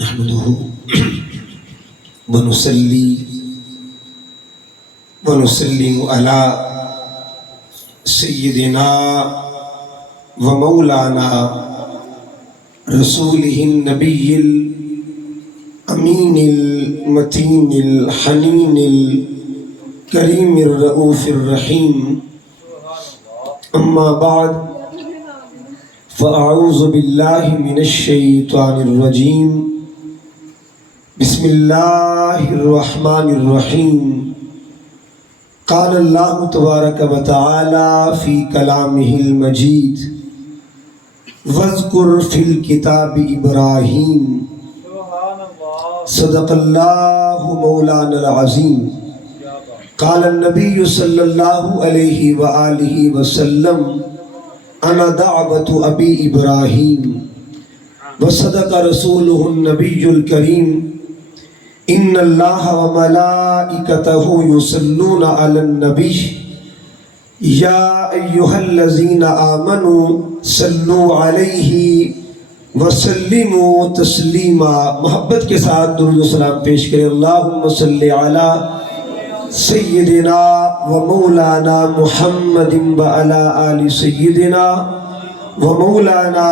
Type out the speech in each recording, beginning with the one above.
نحمده ونصلي ونسلم على سيدنا ومولانا رسوله النبي الأمين المتين الحنين الكريم الرؤوف الرحيم. أما بعد فأعوذ بالله من الشيطان الرجيم. بسم الله الرحمن الرحيم. قال الله تبارك وتعالى في كلامه المجيد واذكر في الكتاب إبراهيم. صدق الله مولانا العظيم. قال النبي صلى الله عليه وآله وسلم أنا دعوة أبي إبراهيم. وصدق رسوله النبي الكريم إن الله وملائكته يصلون على النبي يا أيها الذين آمنوا صلوا عليه وسلموا تسلیما. محبت کے ساتھ درود و سلام پیش کریں. اللہم صلی علی سیدنا و مولانا محمد و علی آل سیدنا و مولانا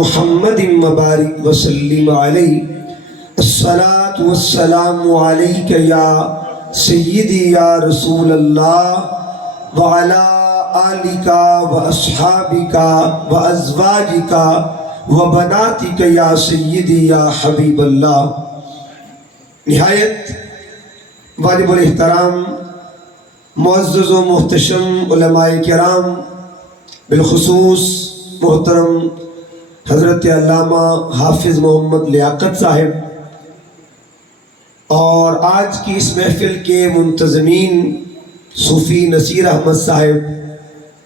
محمد مبارک وسلم علیہ. الصلاة والسلام علیک یا سیدی یا رسول اللہ وعلی آلک و اصحابک و ازواجک و بناتک یا سیدی یا حبیب اللہ. نہایت واجب الاحترام معزز و محتشم علماء کرام، بالخصوص محترم حضرت علامہ حافظ محمد لیاقت صاحب، اور آج کی اس محفل کے منتظمین صوفی نصیر احمد صاحب،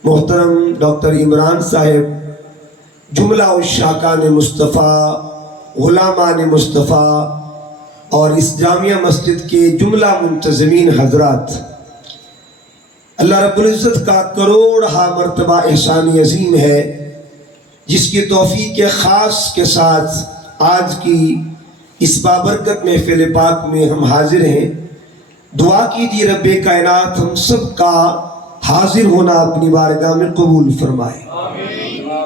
محترم ڈاکٹر عمران صاحب، جملہ عشاقان مصطفیٰ، غلامان مصطفیٰ، اور اس جامعہ مسجد کے جملہ منتظمین حضرات، اللہ رب العزت کا کروڑہا مرتبہ احسان عظیم ہے جس کی توفیق خاص کے ساتھ آج کی اس بابرکت محفل پاک میں ہم حاضر ہیں. دعا کیجیے رب کائنات ہم سب کا حاضر ہونا اپنی بارگاہ میں قبول فرمائے،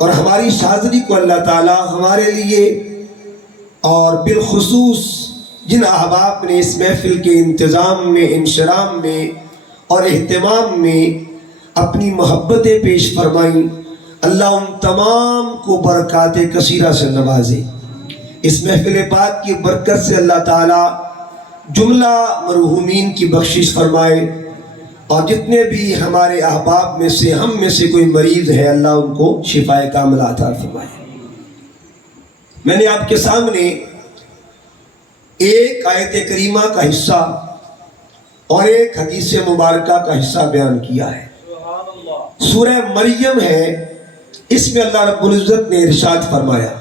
اور ہماری حاضری کو اللہ تعالی ہمارے لیے اور بالخصوص جن احباب نے اس محفل کے انتظام میں، انشرام میں اور اہتمام میں اپنی محبتیں پیش فرمائیں، اللہ ان تمام کو برکات کثیرہ سے نوازے. اس محفل پاک کی برکت سے اللہ تعالی جملہ مرحومین کی بخشش فرمائے، اور جتنے بھی ہمارے احباب میں سے، ہم میں سے کوئی مریض ہے، اللہ ان کو شفاء کاملہ عطا فرمائے. میں نے آپ کے سامنے ایک آیت کریمہ کا حصہ اور ایک حدیث مبارکہ کا حصہ بیان کیا ہے. سورہ مریم ہے، اس میں اللہ رب العزت نے ارشاد فرمایا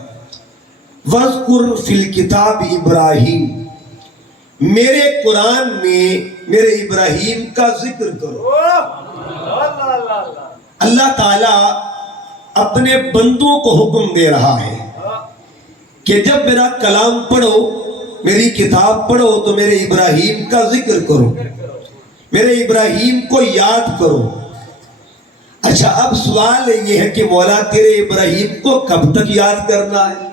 وَاذْكُرْ فِي الْكِتَابِ إِبْرَاهِيمَ، میرے قرآن میں میرے ابراہیم کا ذکر کرو. اللہ تعالیٰ اپنے بندوں کو حکم دے رہا ہے کہ جب میرا کلام پڑھو، میری کتاب پڑھو، تو میرے ابراہیم کا ذکر کرو، میرے ابراہیم کو یاد کرو. اچھا، اب سوال یہ ہے کہ مولا تیرے ابراہیم کو کب تک یاد کرنا ہے؟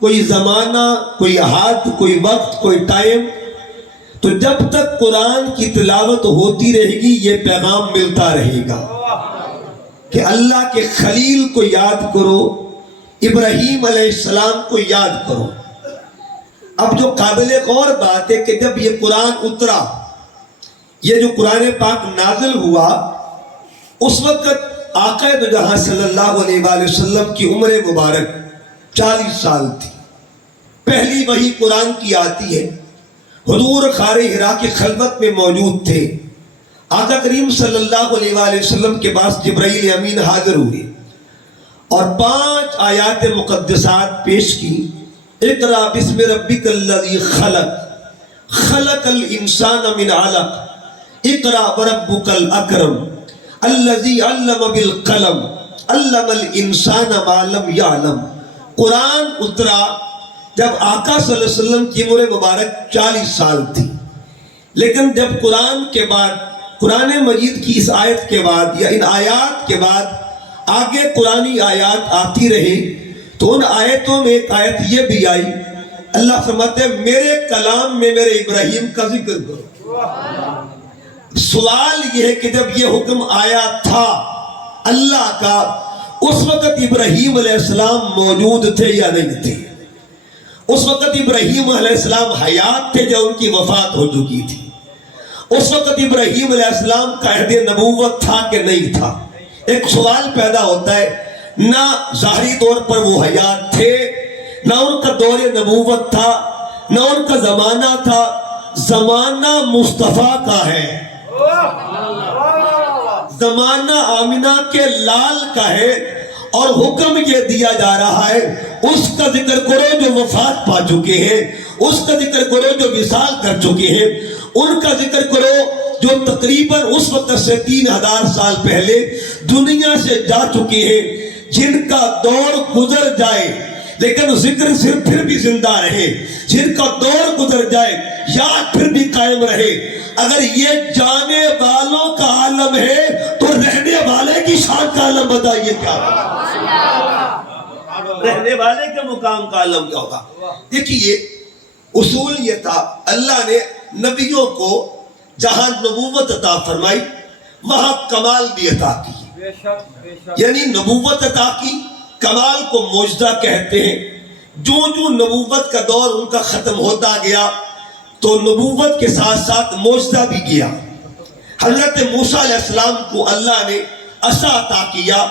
کوئی زمانہ، کوئی حد، کوئی وقت، کوئی ٹائم؟ تو جب تک قرآن کی تلاوت ہوتی رہے گی یہ پیغام ملتا رہے گا کہ اللہ کے خلیل کو یاد کرو، ابراہیم علیہ السلام کو یاد کرو. اب جو قابل غور بات ہے کہ جب یہ قرآن اترا، یہ جو قرآن پاک نازل ہوا، اس وقت آقا دو جہاں صلی اللہ علیہ وآلہ وسلم کی عمر مبارک 40 سال تھی. پہلی وحی قرآن کی آتی ہے. حضور غار حرا کی خلوت میں موجود تھے. آقا کریم صلی اللہ علیہ وآلہ وسلم کے پاس جبرائیل امین حاضر ہوئے اور 5 آیات مقدسات پیش کی. اقرأ بسم ربک الذی خلق، خلق الانسان من علق، اقرأ وربک الاکرم الذی علم بالقلم علم الانسان ما لم یعلم. قرآن اترا جب آقا صلی اللہ علیہ وسلم کی عمر مبارک 40 سال تھی، لیکن جب قرآن کے بعد، قرآن مجید کی اس آیت کے بعد یا ان آیات کے بعد آگے قرآنی آیات آتی رہی، تو ان آیتوں میں ایک آیت یہ بھی آئی، اللہ فرماتے ہیں میرے کلام میں میرے ابراہیم کا ذکر کرو۔ سوال یہ ہے کہ جب یہ حکم آیا تھا اللہ کا، اس وقت ابراہیم علیہ السلام موجود تھے یا نہیں تھے؟ اس وقت ابراہیم علیہ السلام حیات تھے یا ان کی وفات ہو چکی تھی؟ اس وقت ابراہیم علیہ السلام کا عہد نبوت تھا کہ نہیں تھا؟ ایک سوال پیدا ہوتا ہے، نہ ظاہری طور پر وہ حیات تھے، نہ ان کا دور نبوت تھا، نہ ان کا زمانہ تھا، زمانہ مصطفیٰ کا ہے، زمانہ آمنہ کے لال کا ہے، اور حکم یہ دیا جا رہا ہے اس کا ذکر کرو جو وفات پا چکے ہیں، اس کا ذکر کرو جو وصال کر چکے ہیں، ان کا ذکر کرو جو تقریباً اس وقت سے 3000 سال پہلے دنیا سے جا چکے ہیں، جن کا دور گزر جائے لیکن ذکر صرف پھر بھی زندہ رہے، جن کا دور گزر جائے یاد پھر بھی قائم رہے۔ اگر یہ جانے والوں کا عالم ہے تو رہنے والے کی شان کا عالم بتائیے کیا ہوگا؟ رہنے والے کے مقام کا عالم کیا ہوگا؟ دیکھیے اصول یہ تھا، اللہ نے نبیوں کو جہاں نبوت عطا فرمائی وہاں کمال بھی عطا کی، یعنی نبوت عطا کی، کمال کو معجزہ کہتے ہیں۔ جو جو نبوت کا دور ان کا ختم ہوتا گیا تو نبوت کے ساتھ ساتھ معجزہ بھی کیا۔ حضرت موسیٰ علیہ السلام کو اللہ نے عصا عطا کیا،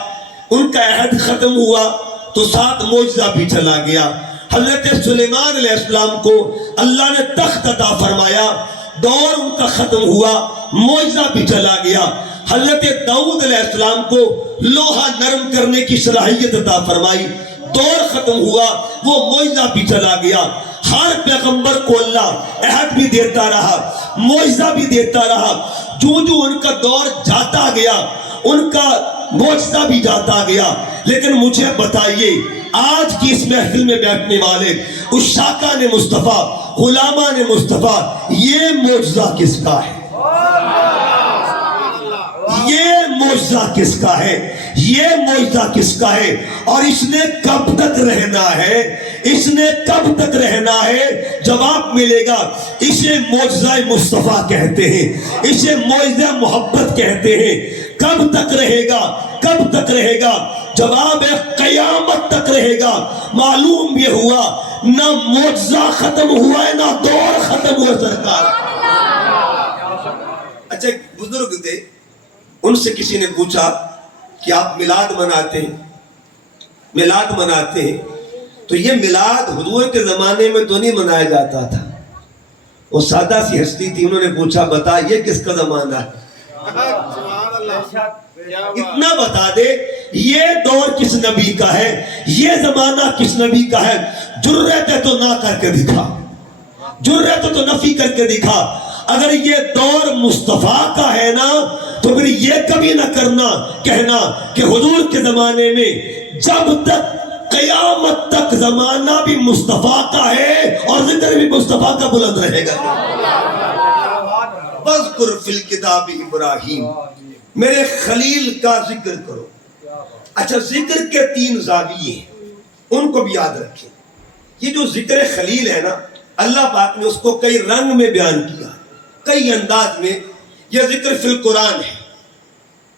ان کا عہد ختم ہوا تو ساتھ معجزہ بھی چلا گیا۔ حضرت سلیمان علیہ السلام کو اللہ نے تخت عطا فرمایا، دور ان کا ختم ہوا، معجزہ بھی چلا گیا۔ حضرت داؤد علیہ السلام کو لوہا نرم کرنے کی صلاحیت عطا فرمائی، دور ختم ہوا، وہ معجزہ بھی چلا گیا۔ ہر پیغمبر کو اللہ عہد بھی دیتا رہا، معجزہ بھی دیتا رہا، جو جو ان کا دور جاتا گیا ان کا معجزہ بھی جاتا گیا۔ لیکن مجھے بتائیے آج کی اس محفل میں بیٹھنے والے عشاقان مصطفیٰ، غلامان مصطفیٰ، یہ معجزہ کس کا ہے؟ یہ معجزہ کس کا ہے؟ یہ معجزہ کس کا ہے؟ اور اس نے کب تک رہنا ہے؟ اس نے کب تک رہنا ہے؟ جواب ملے گا، اسے معجزہ مصطفیٰ کہتے ہیں، اسے معجزہ محبت کہتے ہیں۔ کب تک رہے گا؟ کب تک رہے گا؟ جواب ہے قیامت تک رہے گا۔ معلوم یہ ہوا نہ معجزہ ختم ہوا ہے نہ دور ختم ہوا سرکار۔ اچھا ایک بزرگ تھے، ان سے کسی نے پوچھا کہ آپ میلاد مناتے ہیں، میلاد مناتے ہیں تو یہ میلاد حضور کے زمانے میں تو نہیں منایا جاتا تھا۔ وہ سادہ سی ہستی تھی، انہوں نے پوچھا بتا یہ کس کا زمانہ ہے؟ اتنا بتا دے یہ دور کس نبی کا ہے، یہ زمانہ کس نبی کا ہے۔ جرأت ہے تو نہ کر کے دکھا، جرأت ہے تو نفی کر کے دکھا۔ اگر یہ دور مصطفیٰ کا ہے نا تو پھر یہ کبھی نہ کرنا کہنا کہ حضور کے زمانے میں، جب تک قیامت تک زمانہ بھی مصطفیٰ کا ہے اور ذکر بھی مصطفیٰ کا بلند رہے گا۔ وَاذْكُرْ فِي الْكِتَابِ ابراہیم، میرے خلیل کا ذکر کرو۔ اچھا ذکر کے 3 زاویے ہیں، ان کو بھی یاد رکھیں۔ یہ جو ذکر خلیل ہے نا، اللہ پاک نے اس کو کئی رنگ میں بیان کیا، کئی انداز میں۔ یہ ذکر فی القرآن ہے،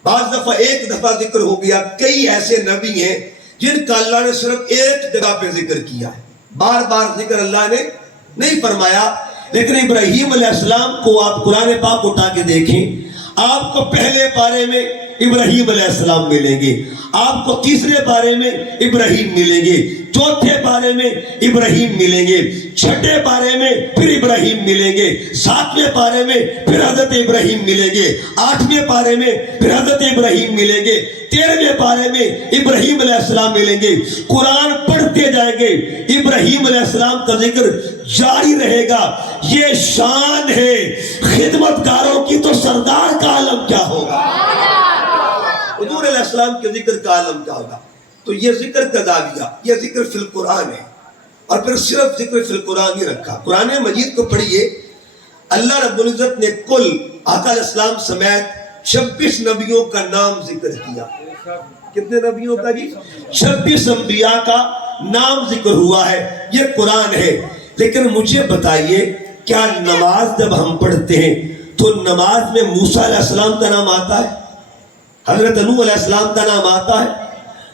بعض دفعہ ایک دفعہ ذکر ہو گیا، کئی ایسے نبی ہیں جن کا اللہ نے صرف ایک جگہ پہ ذکر کیا ہے، بار بار ذکر اللہ نے نہیں فرمایا۔ لیکن ابراہیم علیہ السلام کو آپ قرآن پاک اٹھا کے دیکھیں، آپ کو پہلے پارے میں ابراہیم علیہ السلام ملیں گے، آپ کو تیسرے پارے میں ابراہیم ملیں گے، چوتھے پارے میں ابراہیم ملیں گے، چھٹے پارے میں پھر ابراہیم ملیں گے، 7ویں پارے میں پھر حضرت ابراہیم ملیں گے، 8ویں پارے میں پھر حضرت ابراہیم ملیں گے، 13ویں پارے میں ابراہیم علیہ السلام ملیں گے۔ قرآن پڑھتے جائیں گے، ابراہیم علیہ السلام کا ذکر جاری رہے گا۔ یہ شان ہے خدمت گاروں کی، تو سردار کا عالم کیا ہوگا؟ حضور علیہ السلام کے ذکر کا عالم کیا ہوگا؟ تو یہ ذکر کا زاویہ، یہ ذکر فی القرآن ہے۔ اور پھر صرف ذکر فی القرآن ہی رکھا. قرآن مجید کو پڑھیے, اللہ رب العزت نے کل آقا علیہ السلام سمیت 26 نبیوں کا نام ذکر کیا. کتنے نبیوں کا جی؟ 26 انبیاء کا نام ذکر ہوا ہے. یہ قرآن ہے. لیکن مجھے بتائیے, کیا نماز جب ہم پڑھتے ہیں تو نماز میں موسیٰ علیہ السلام کا نام آتا ہے, حضرت نوح علیہ السلام کا نام آتا ہے,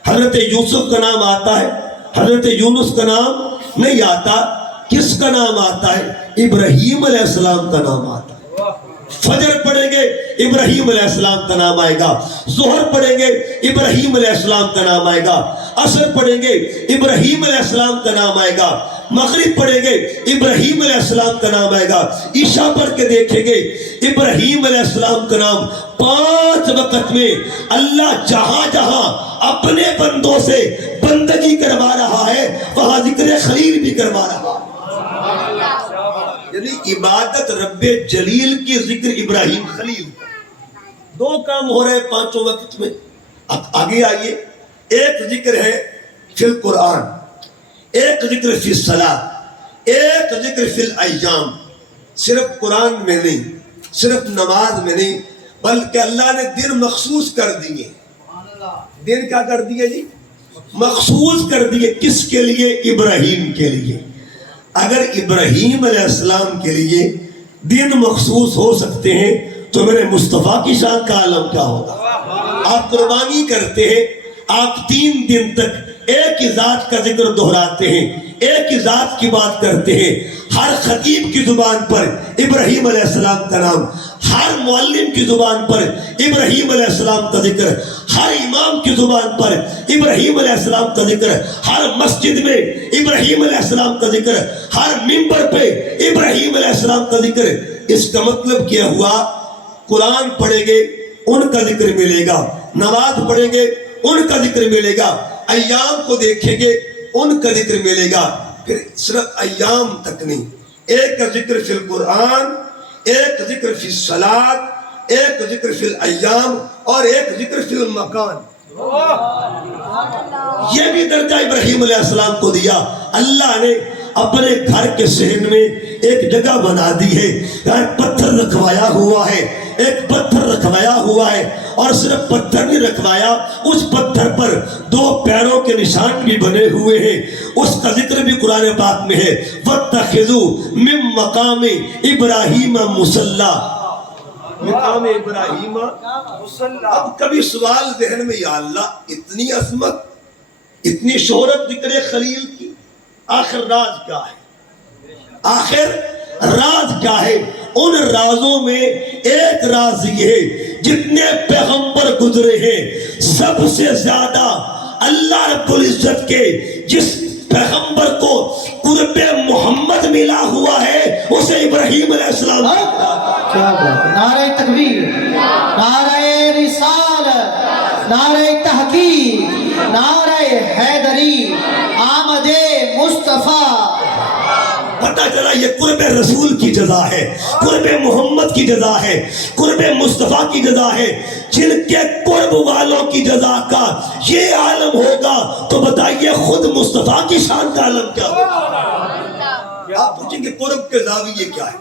حضرت یوسف کا نام آتا ہے, حضرت یونس کا نام نہیں آتا؟ کس کا نام آتا ہے؟ ابراہیم علیہ السلام کا نام آتا ہے. فجر پڑھیں گے ابراہیم علیہ السلام کا نام آئے گا, ظہر پڑھیں گے ابراہیم علیہ السلام کا نام آئے گا, عصر پڑھیں گے ابراہیم علیہ السلام کا نام آئے گا, مغرب پڑھیں گے ابراہیم علیہ السلام کا نام آئے گا, عشاء پڑھ کے دیکھیں گے ابراہیم علیہ السلام کا نام. 5 وقت میں اللہ جہاں جہاں اپنے بندوں سے بندگی کروا رہا ہے وہاں ذکر خلیل بھی کروا رہا ہے. یعنی عبادت رب جلیل کی ذکر ابراہیم خلیل. 2 کام ہو رہے ہیں 5 وقت میں. اب آگے آئیے, ایک ذکر ہے فی القرآن, ایک ذکر فی الصلاۃ, ایک ذکر فی الایام. صرف قرآن میں نہیں, صرف نماز میں نہیں, بلکہ اللہ نے دن مخصوص کر دیے. دن کیا کر دیے جی؟ مخصوص کر دیے. کس کے لیے؟ ابراہیم کے لیے. اگر ابراہیم علیہ السلام کے لیے دن مخصوص ہو سکتے ہیں تو میرے مصطفیٰ کی شان کا عالم کیا ہوگا. آپ قربانی کرتے ہیں, آپ 3 دن تک ایک ہی ذات کا ذکر دہراتے ہیں, ایک ہی ذات کی بات کرتے ہیں. ہر خطیب کی زبان پر ابراہیم علیہ السلام کا نام, ہر معلم کی زبان پر ابراہیم علیہ السلام کا ذکر, ہر امام کی زبان پر ابراہیم علیہ السلام کا ذکر, ہر مسجد میں ابراہیم علیہ السلام کا ذکر, ہر منبر پہ ابراہیم علیہ السلام کا ذکر. اس کا مطلب کیا ہوا؟ قرآن پڑھیں گے ان کا ذکر ملے گا, نماز پڑھیں گے ان کا ذکر ملے گا, ایام کو دیکھیں گے ان کا ذکر ملے گا. پھر صرف ایام تک نہیں, ایک کا ذکر فی القرآن, ایک ذکر فی الصلاۃ, ایک ذکر فی الایام, اور ایک ذکر فی المکان. یہ بھی درجہ ابراہیم علیہ السلام کو دیا. اللہ نے اپنے گھر کے صحن میں ایک جگہ بنا دی ہے, ایک پتھر رکھوایا ہوا ہے, ایک پتھر رکھوایا ہوا ہے, اور صرف پتھر نہیں رکھوایا, اس پتھر پر 2 پیروں کے نشان بھی بنے ہوئے ہیں. اس کا ذکر بھی قرآن پاک میں ہے, وَاتَّخِذُوا مِن مَّقَامِ إِبْرَاهِيمَ مُصَلَّى. مقام ابراہیم مصلی. اب کبھی سوال ذہن میں, یا اللہ اتنی عظمت, اتنی شہرت ذکر خلیل کی, آخر راز کیا ہے؟ آخر راز کیا ہے؟ ان رازوں میں ایک راز یہ ہے, جتنے پیغمبر گزرے ہیں سب سے زیادہ اللہ رب العزت کے جس پیغمبر کو قرب محمد ملا ہوا ہے اسے ابراہیم علیہ السلام. کیا بات ہے. نعرہ تکبیر, نعرہ رسالت, نعرہ تحقیق, نعرہ حیدری, آمد مصطفیٰ. پتہ چلا یہ قرب رسول کی جزا ہے, قرب محمد کی جزا ہے, قرب مصطفیٰ کی جزا ہے. جن کے قرب والوں کی جزا کا یہ عالم ہوگا تو بتائیے خود مصطفیٰ کی شان کا عالم کیا ہوگا. آپ پوچھیں گے قرب کے زاویے کیا ہے؟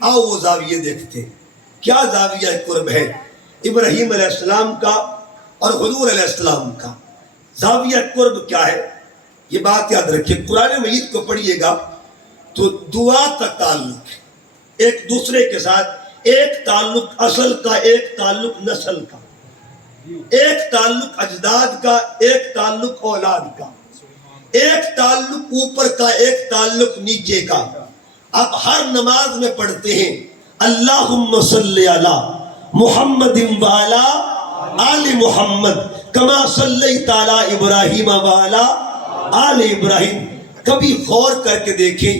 آؤ وہ زاویے دیکھتے ہیں. کیا زاویہ قرب ہے ابراہیم علیہ السلام کا اور حضور علیہ السلام کا؟ زاویہ قرب کیا ہے یہ بات یاد رکھیے. قرآن مجید کو پڑھیے گا تو دعا کا تعلق ایک دوسرے کے ساتھ, ایک تعلق اصل کا, ایک تعلق نسل کا, ایک تعلق اجداد کا, ایک تعلق اولاد کا, ایک تعلق اوپر کا, ایک تعلق نیچے کا. اب ہر نماز میں پڑھتے ہیں اللہم صلی علی محمد وعلی آل محمد کما صلیت علی ابراہیم وعلی آل ابراہیم. کبھی غور کر کے دیکھیں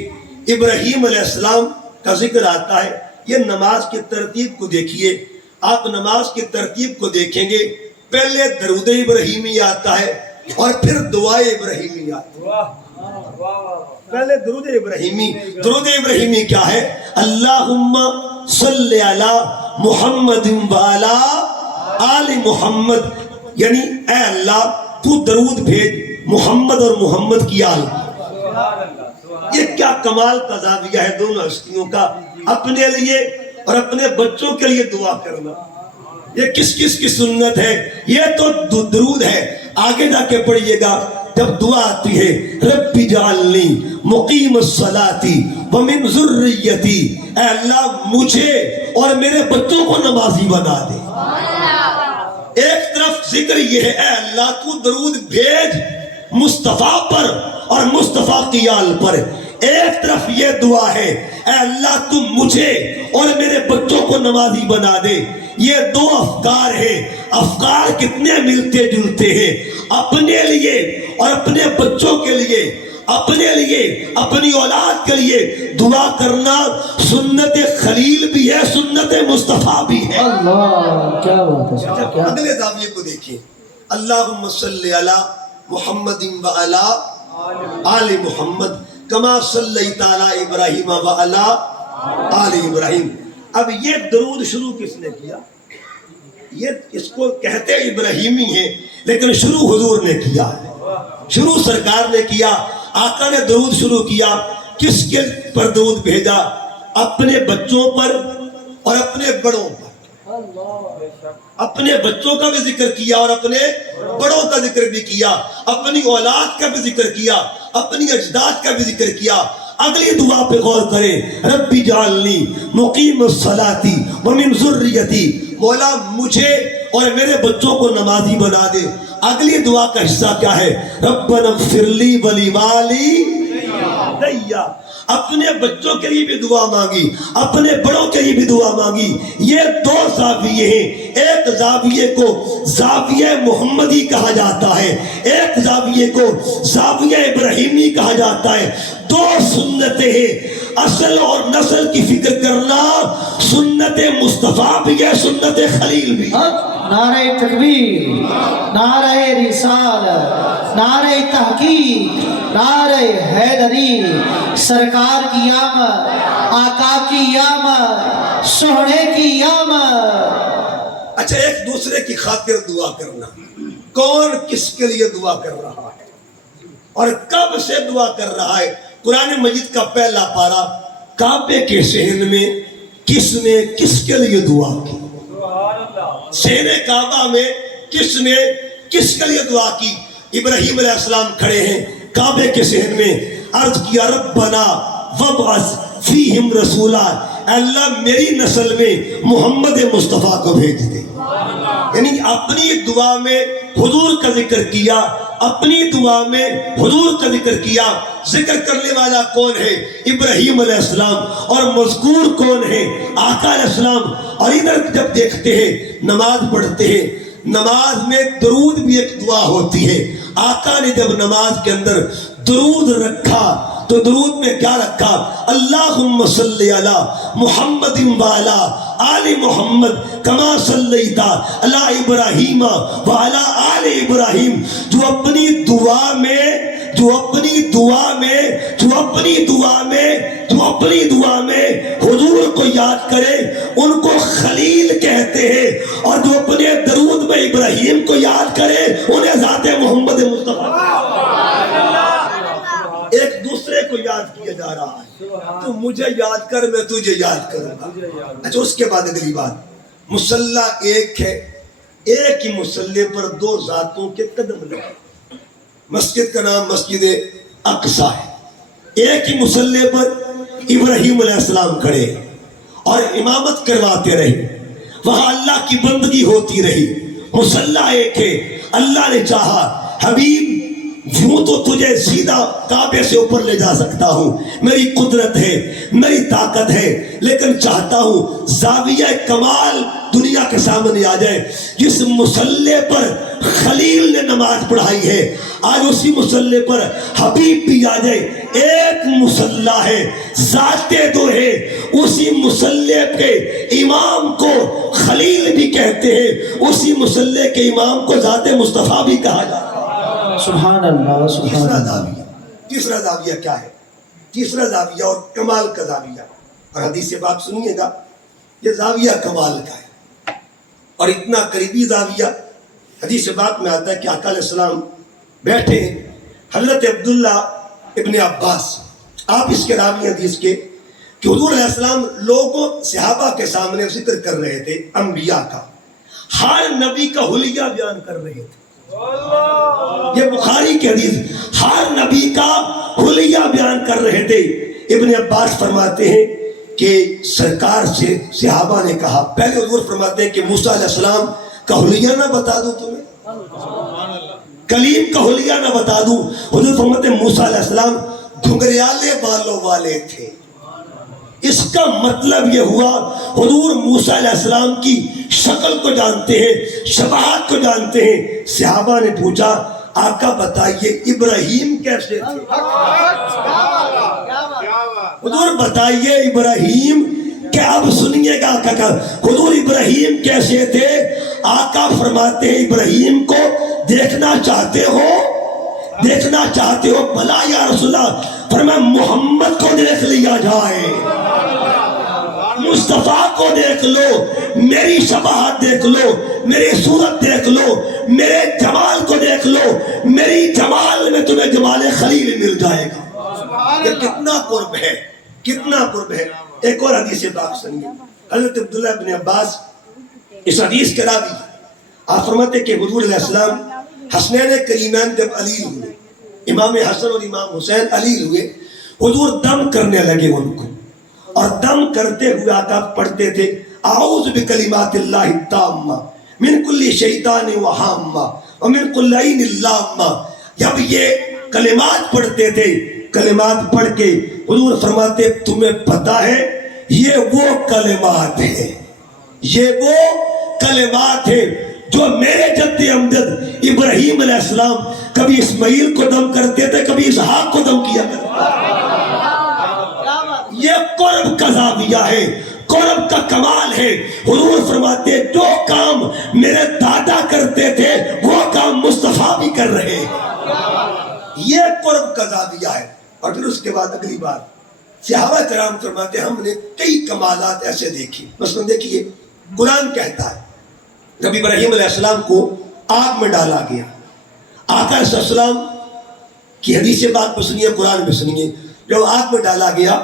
ابراہیم علیہ السلام کا ذکر آتا ہے. یہ نماز کی ترتیب کو دیکھیے, آپ نماز کی ترتیب کو دیکھیں گے, پہلے درود ابراہیمی آتا ہے اور پھر دعائے ابراہیمی آتی ہے. پہلے درود ابراہیمی. درود ابراہیمی کیا ہے؟ اللہم صلی علی محمد وعلی آل محمد, یعنی اے اللہ تو درود بھیج محمد اور محمد کی آل. یہ کیا کمال کا زاویہ ہے دونوں ہستیوں کا، اپنے لیے اور اپنے بچوں کے لیے دعا کرنا. یہ کس کس کی سنت ہے؟ یہ تو درود ہے. آگے جا کے پڑھیے گا جب دعا آتی ہے رب اجعلنی مقیم الصلاۃ ومن ذریتی، اے اللہ مجھے اور میرے بچوں کو نمازی بنا دے. ایک طرف ذکر یہ ہے اے اللہ تو درود بھیج مصطفیٰ پر اور مصطفیٰ کی آل پر، ایک طرف یہ دعا ہے اے اللہ تو مجھے اور میرے بچوں کو نمازی بنا دے. یہ دو افکار ہیں. افکار کتنے ملتے جلتے ہیں. اپنے لیے اور اپنے بچوں کے لیے، اپنے لیے اپنی اولاد کے لیے دعا کرنا سنت خلیل بھی ہے، سنت مصطفیٰ بھی ہے. اللہ کیا بات ہے. اگلے زاویے کو دیکھیں، اللہم صلی علی محمد وعلی آل محمد کما صلیت علی ابراہیم وعلی آل ابراہیم. اب یہ درود شروع کس نے کیا؟ یہ اس کو کہتے ابراہیمی ہیں لیکن شروع حضور نے کیا ہے، شروع سرکار نے کیا. آقا نے درود شروع کیا. کس کے پر درود بھیجا؟ اپنے بچوں پر اور اپنے بڑوں پر. اپنے بچوں کا بھی ذکر کیا اور اپنے بڑوں کا ذکر بھی کیا، اپنی اولاد کا بھی ذکر کیا، اپنی اجداد کا بھی ذکر کیا. اگلی دعا پہ غور کریں، رب اجعلنی مقیم الصلاۃ ومن ذریتی، مولا مجھے اور میرے بچوں کو نمازی بنا دے. اگلی دعا کا حصہ کیا ہے؟ ربنا اغفر لی ولیوالدی. اپنے بچوں کے لیے بھی دعا مانگی، اپنے بڑوں کے لیے بھی دعا مانگی. یہ دو زاویے ہیں. ایک زاویے کو زاویہ محمدی کہا جاتا ہے، ایک زاویے کو زاویہ ابراہیمی کہا جاتا ہے. دو سنتیں ہیں. اصل اور نسل کی فکر کرنا سنت مصطفیٰ بھی ہے، سنت خلیل بھی. نعرہ تکبیر، نعرہ رسالت، نعرہ تحقیق، نعرہ حیدری. سرکار کی آمد، آقا کی آمد، سونے کی آمد. اچھا، ایک دوسرے کی خاطر دعا کرنا. کون کس کے لیے دعا کر رہا ہے اور کب سے دعا کر رہا ہے؟ قرآن مجید کا پہلا پارہ، کعبے کے صحن میں کس نے کس کے لیے دعا کی؟ صحن کعبہ میں کس نے کس کے لیے دعا کی؟ ابراہیم علیہ السلام کھڑے ہیں کعبے کے صحن میں، عرض کیا ربنا وابعث فیہم رسولا، اللہ میری نسل میں محمد مصطفیٰ کو بھیج دے. یعنی اپنی دعا میں حضور کا ذکر کیا، اپنی دعا میں حضور کا ذکر کیا. ذکر کرنے والا کون ہے؟ ابراہیم علیہ السلام. اور مذکور کون ہے؟ آقا علیہ السلام. اور ادھر جب دیکھتے ہیں نماز پڑھتے ہیں، نماز میں درود بھی ایک دعا ہوتی ہے. آقا نے جب نماز کے اندر درود رکھا تو درود میں کیا رکھا؟ اللہم صلی علی محمد وعلی آل محمد کما صلیت علی ابراہیم وعلی آل ابراہیم. جو اپنی دعا میں حضور کو یاد کرے ان کو خلیل کہتے ہیں، اور جو اپنے درود میں ابراہیم کو یاد کرے انہیں ذات محمد مصطفیٰ. ایک دوسرے کو یاد کیا جا رہا ہے. تو مجھے یاد کر، میں تجھے یاد کروں گا. اچھا، اس کے بعد اگلی بات، مصلی ایک ہے، ایک ہی مصلی پر دو ذاتوں کے قدم لگے. مسجد کا نام مسجد اقصی ہے. ایک ہی مصلی پر ابراہیم علیہ السلام کھڑے اور امامت کرواتے رہے، وہاں اللہ کی بندگی ہوتی رہی. مصلی ایک ہے. اللہ نے چاہا حبیب یوں تو تجھے سیدھا کعبے سے اوپر لے جا سکتا ہوں، میری قدرت ہے، میری طاقت ہے، لیکن چاہتا ہوں زاویہ کمال دنیا کے سامنے آ جائے. جس مصلی پر خلیل نے نماز پڑھائی ہے آج اسی مصلی پر حبیب بھی آ جائے. ایک مصلی ہے، ذاتیں دو ہے. اسی مصلی کے امام کو خلیل بھی کہتے ہیں، اسی مصلی کے امام کو ذات مصطفیٰ بھی کہا جاتا ہے. سبحان اللہ، سبحان اللہ. تیسرا زاویہ کیا ہے؟ تیسرا زاویہ اور کمال کا زاویہ، اور حدیث بات سنیے گا، یہ زاویہ کمال کا ہے اور اتنا قریبی زاویہ. حدیث بات میں آتا ہے کہ آقا علیہ السلام بیٹھے، حضرت عبداللہ ابن عباس آپ اس کے راوی حدیث کے کہ حضور علیہ السلام لوگوں صحابہ کے سامنے ذکر کر رہے تھے انبیاء کا، ہر نبی کا حلیہ بیان کر رہے تھے. یہ بخاری کی حدیث، ہر نبی کا حلیہ بیان کر رہے تھے. ابن عباس فرماتے ہیں کہ سرکار سے صحابہ نے کہا، پہلے حضور فرماتے ہیں کہ موسیٰ علیہ السلام کا حلیہ نہ بتا دوں تمہیں، کلیم کا حلیہ نہ بتا دوں. حضور فرماتے ہیں موسیٰ علیہ السلام گھنگریالے بالوں والے تھے. اس کا مطلب یہ ہوا حضور موسیٰ علیہ السلام کی شکل کو جانتے ہیں، شباہت کو جانتے ہیں. صحابہ نے پوچھا آقا بتائیے ابراہیم کیسے تھے؟ حضور بتائیے ابراہیم، کہ اب سنیے گا کہ حضور ابراہیم کیسے تھے. آقا فرماتے ہیں ابراہیم کو دیکھنا چاہتے ہو؟ دیکھنا چاہتے ہو؟ بھلا یا رسول اللہ. فرمایا محمد کو دیکھ لیا جائے، مصطفیٰ کو دیکھ لو، میری شباہت دیکھ لو، میری صورت دیکھ لو، میرے جمال کو دیکھ لو، میری جمال میں تمہیں جمال خلیل مل جائے گا. یہ کتنا قرب ہے، کتنا قرب ہے. ایک اور حدیث پاک سنیے. حضرت عبداللہ بن عباس اس حدیث کے راوی، آپ فرماتے کہ حضور علیہ السلام حسنین کریمین جب علیل ہوئے، امام حسن اور امام حسین علیل ہوئے، حضور دم کرنے لگے ان کو، اور دم کرتے ہوئے آقا پڑھتے تھے اعوذ بکلمات اللہ التامہ من کل شیطان وہامہ ومن کل عین اللامہ. جب یہ کلمات پڑھتے تھے، کلمات پڑھ کے حضور فرماتے تمہیں پتہ ہے یہ وہ کلمات ہیں، یہ وہ کلمات ہیں جو میرے جد امجد ابراہیم علیہ السلام کبھی اسماعیل کو دم کرتے تھے، کبھی اسحاق کو دم کیا کرتے تھے. یہ قرب کا زاویہ ہے، قرب کا کمال ہے. حضور فرماتے جو کام میرے دادا کرتے تھے وہ کام مصطفیٰ بھی کر رہے ہیں. یہ قرب کا زاویہ ہے. اور پھر اس کے بعد اگلی بات صحابہ کرام فرماتے ہم نے کئی کمالات ایسے دیکھے. مثلا دیکھیے قرآن کہتا ہے نبی ابراہیم علیہ السلام کو آگ میں ڈالا گیا. آقا علیہ السلام کی حدیث بات پر سنیے، قرآن میں سنیے. جب آگ میں ڈالا گیا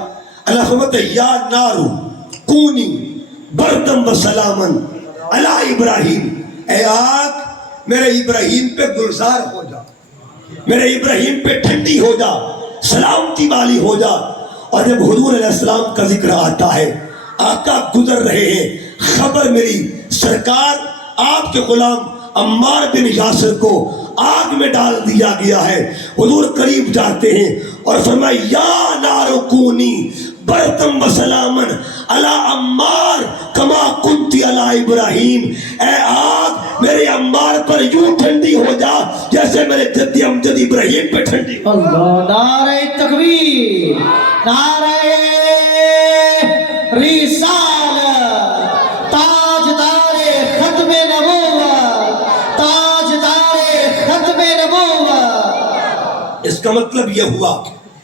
اللہ فرماتا ہے یا نارو کونی بردم و سلامن علی ابراہیم، اے آگ میرے ابراہیم پہ گلزار ہو جا، میرے ابراہیم پہ ٹھنڈی ہو جا، سلامتی والی ہو جا. اور جب حضور علیہ السلام کا ذکر آتا ہے، آقا گزر رہے ہیں، خبر میری سرکار آپ کے غلام عمار بن یاسر کو آگ میں ڈال دیا گیا ہے. حضور قریب جاتے ہیں اور فرمایا یا نار کونی برتم و سلامن علی عمار کما کنتی علی ابراہیم، اے آگ میرے عمار پر یوں ٹھنڈی ہو جا جیسے میرے جد امجد ابراہیم پہ ٹھنڈی. اللہ، نعرہ تکبیر، نعرہ رسالت، تاجدار ختم نبوت، تاجدار ختم نبوت. اس کا مطلب یہ ہوا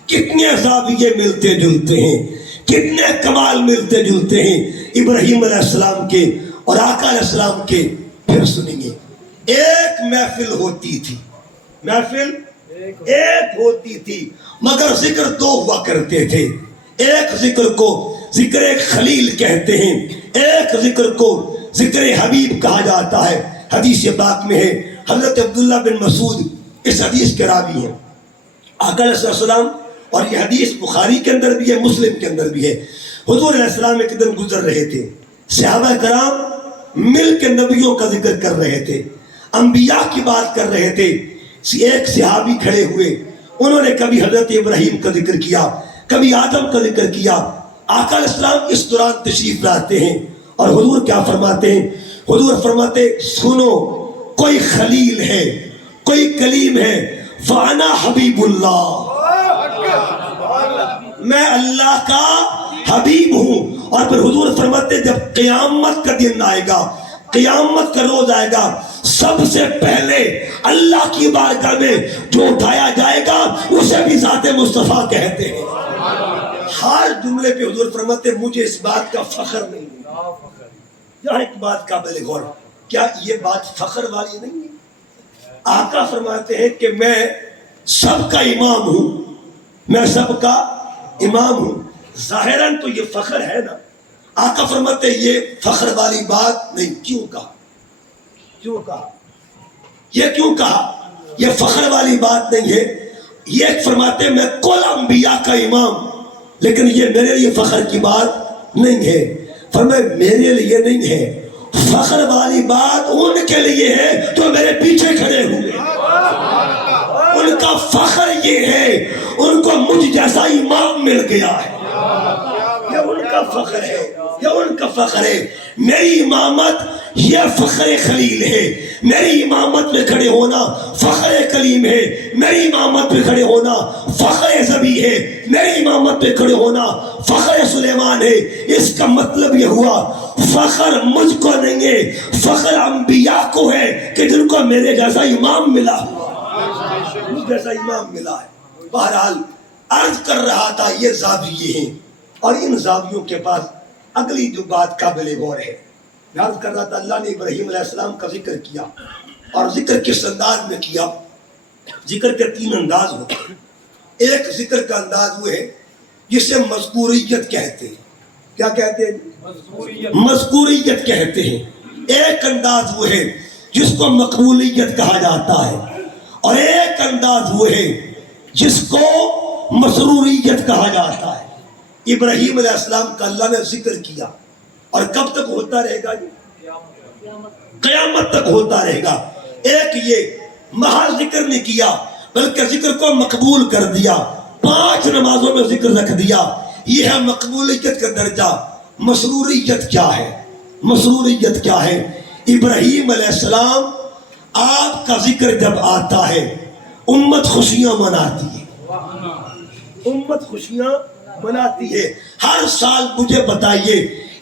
کتنے زاویے ملتے جلتے ہیں، کتنے کمال ملتے جلتے ہیں ابراہیم علیہ السلام کے اور آقا علیہ السلام کے. پھر سنیے ایک محفل ہوتی تھی، محفل ایک ہوتی تھی مگر ذکر دو ہوا کرتے تھے. ایک ذکر کو ذکر خلیل کہتے ہیں، ایک ذکر کو ذکر حبیب کہا جاتا ہے. حدیث پاک میں ہے حضرت عبداللہ بن مسعود اس حدیث کے راوی ہیں. آقا علیہ السلام، اور یہ حدیث بخاری کے اندر بھی ہے، مسلم کے اندر بھی ہے. حضور علیہ السلام ایک دن گزر رہے تھے، صحابہ کرام مل کے نبیوں کا ذکر کر رہے تھے، انبیاء کی بات کر رہے تھے. ایک صحابی کھڑے ہوئے، انہوں نے کبھی حضرت ابراہیم کا ذکر کیا، کبھی آدم کا ذکر کیا. آقا علیہ السلام اس دوران تشریف لاتے ہیں اور حضور کیا فرماتے ہیں؟ حضور فرماتے سنو کوئی خلیل ہے، کوئی کلیم ہے، فانا حبیب اللہ، میں اللہ کا حبیب ہوں. اور پھر حضور فرماتے جب قیامت کا دن آئے گا، قیامت کا روز آئے گا، سب سے پہلے اللہ کی بارگاہ میں جو اٹھایا جائے گا اسے بھی ذات مصطفیٰ کہتے ہیں. ہر جملے پہ حضور فرماتے مجھے اس بات کا فخر نہیں ہے. یہاں ایک بات قابل غور، کیا یہ بات فخر والی نہیں ہے؟ آقا فرماتے ہیں کہ میں سب کا امام ہوں، میں سب کا امام ہوں. ظاہراً تو یہ فخر ہے نا. آقا فرماتے یہ فخر والی بات نہیں. کیوں کہا؟ کیوں کہا؟ یہ کیوں کہا؟ یہ فخر والی بات نہیں ہے. یہ فرماتے میں کل انبیاء کا امام، لیکن یہ میرے لیے فخر کی بات نہیں ہے. فرمایا میرے لیے نہیں ہے، فخر والی بات ان کے لیے ہے جو میرے پیچھے کھڑے ہوئے. ان کا فخر یہ ہے ان کو مجھ جیسا امام مل گیا ہے. یہ ان کا فخر ہے، یہ ان کا فخر ہے. میری امامت یہ فخر خلیل ہے. میری امامت میں کھڑے ہونا فخر کلیم ہے. میری امامت میں کھڑے ہونا فخر ذبی ہے. میری امامت میں کھڑے ہونا فخر سلیمان ہے. اس کا مطلب یہ ہوا فخر مجھ کو نہیں ہے، فخر انبیاء کو ہے کہ جن کو میرے جیسا امام ملا ہوا، مجھ جیسا امام ملا ہے. بہرحال عرض کر رہا تھا یہ زاویے ہیں، اور ان زاویوں کے پاس اگلی جو بات قابل غور ہے. میں عرض کر رہا تھا اللہ نے ابراہیم علیہ السلام کا ذکر کیا، اور ذکر کس انداز میں کیا؟ ذکر کے 3 انداز ہوتے ہیں. ایک ذکر کا انداز وہ ہے جسے مذکوریت کہتے ہیں. کیا کہتے ہیں؟ مذکوریت کہتے ہیں. ایک انداز وہ ہے جس کو مقبولیت کہا جاتا ہے، اور ایک انداز وہ ہے جس کو مسروریت کہا جاتا ہے. ابراہیم علیہ السلام کا اللہ نے ذکر کیا، اور کب تک ہوتا رہے گا؟ قیامت تک ہوتا رہے گا. ایک یہ محض ذکر نہیں کیا بلکہ ذکر کو مقبول کر دیا، 5 نمازوں میں ذکر رکھ دیا. یہ ہے مقبولیت کا درجہ. مسروریت کیا ہے؟ مسروریت کیا ہے؟ ابراہیم علیہ السلام آپ کا ذکر جب آتا ہے امت خوشیاں مناتی ہے. امت خوشیاں مناتی ہے. ہر سال مجھے بتائیے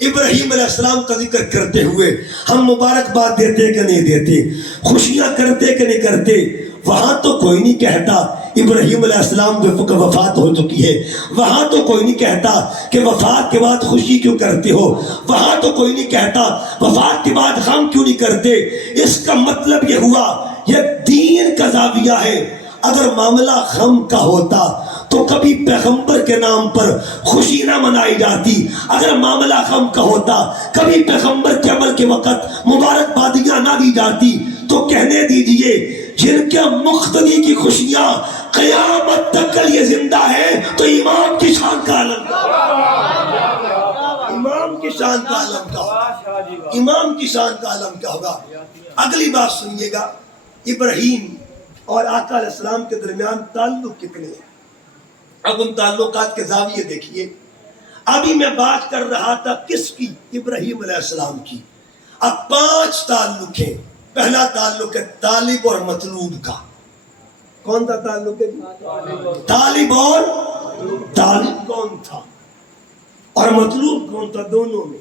ابراہیم علیہ السلام کا ذکر کرتے ہوئے ہم مبارکباد دیتے کہ نہیں دیتے؟ خوشیاں کرتے کہ نہیں کرتے؟ وہاں تو کوئی نہیں کہتا ابراہیم علیہ السلام جو وفات ہو چکی ہے. وہاں تو کوئی نہیں کہتا کہ وفات کے بعد خوشی کیوں کرتے ہو. وہاں تو کوئی نہیں کہتا وفات کے بعد غم کیوں نہیں کرتے. اس کا مطلب یہ ہوا یہ دین کا زاویہ ہے. اگر معاملہ غم کا ہوتا تو کبھی پیغمبر کے نام پر خوشی نہ منائی جاتی. اگر معاملہ غم کا ہوتا کبھی پیغمبر کے عمل کے وقت مبارکبادیاں نہ دی جاتی. تو کہنے دیجئے جن کے مقتدی کی خوشیاں قیامت تک کے لیے زندہ ہے تو امام کی شان کا عالم کا، امام کی شان کا عالم کا ہوگا. امام کی شان کا عالم کیا ہوگا؟ اگلی بات سنیے گا. ابراہیم اور آقا علیہ السلام کے درمیان تعلق کتنے ہیں؟ اب ان تعلقات کے زاویے دیکھیے. ابھی میں بات کر رہا تھا کس کی؟ ابراہیم علیہ السلام کی. اب 5 تعلق ہیں. پہلا تعلق ہے طالب اور مطلوب کا. کون سا تعلق ہے؟ طالب اور طالب کون تھا اور مطلوب کون تھا؟ دونوں میں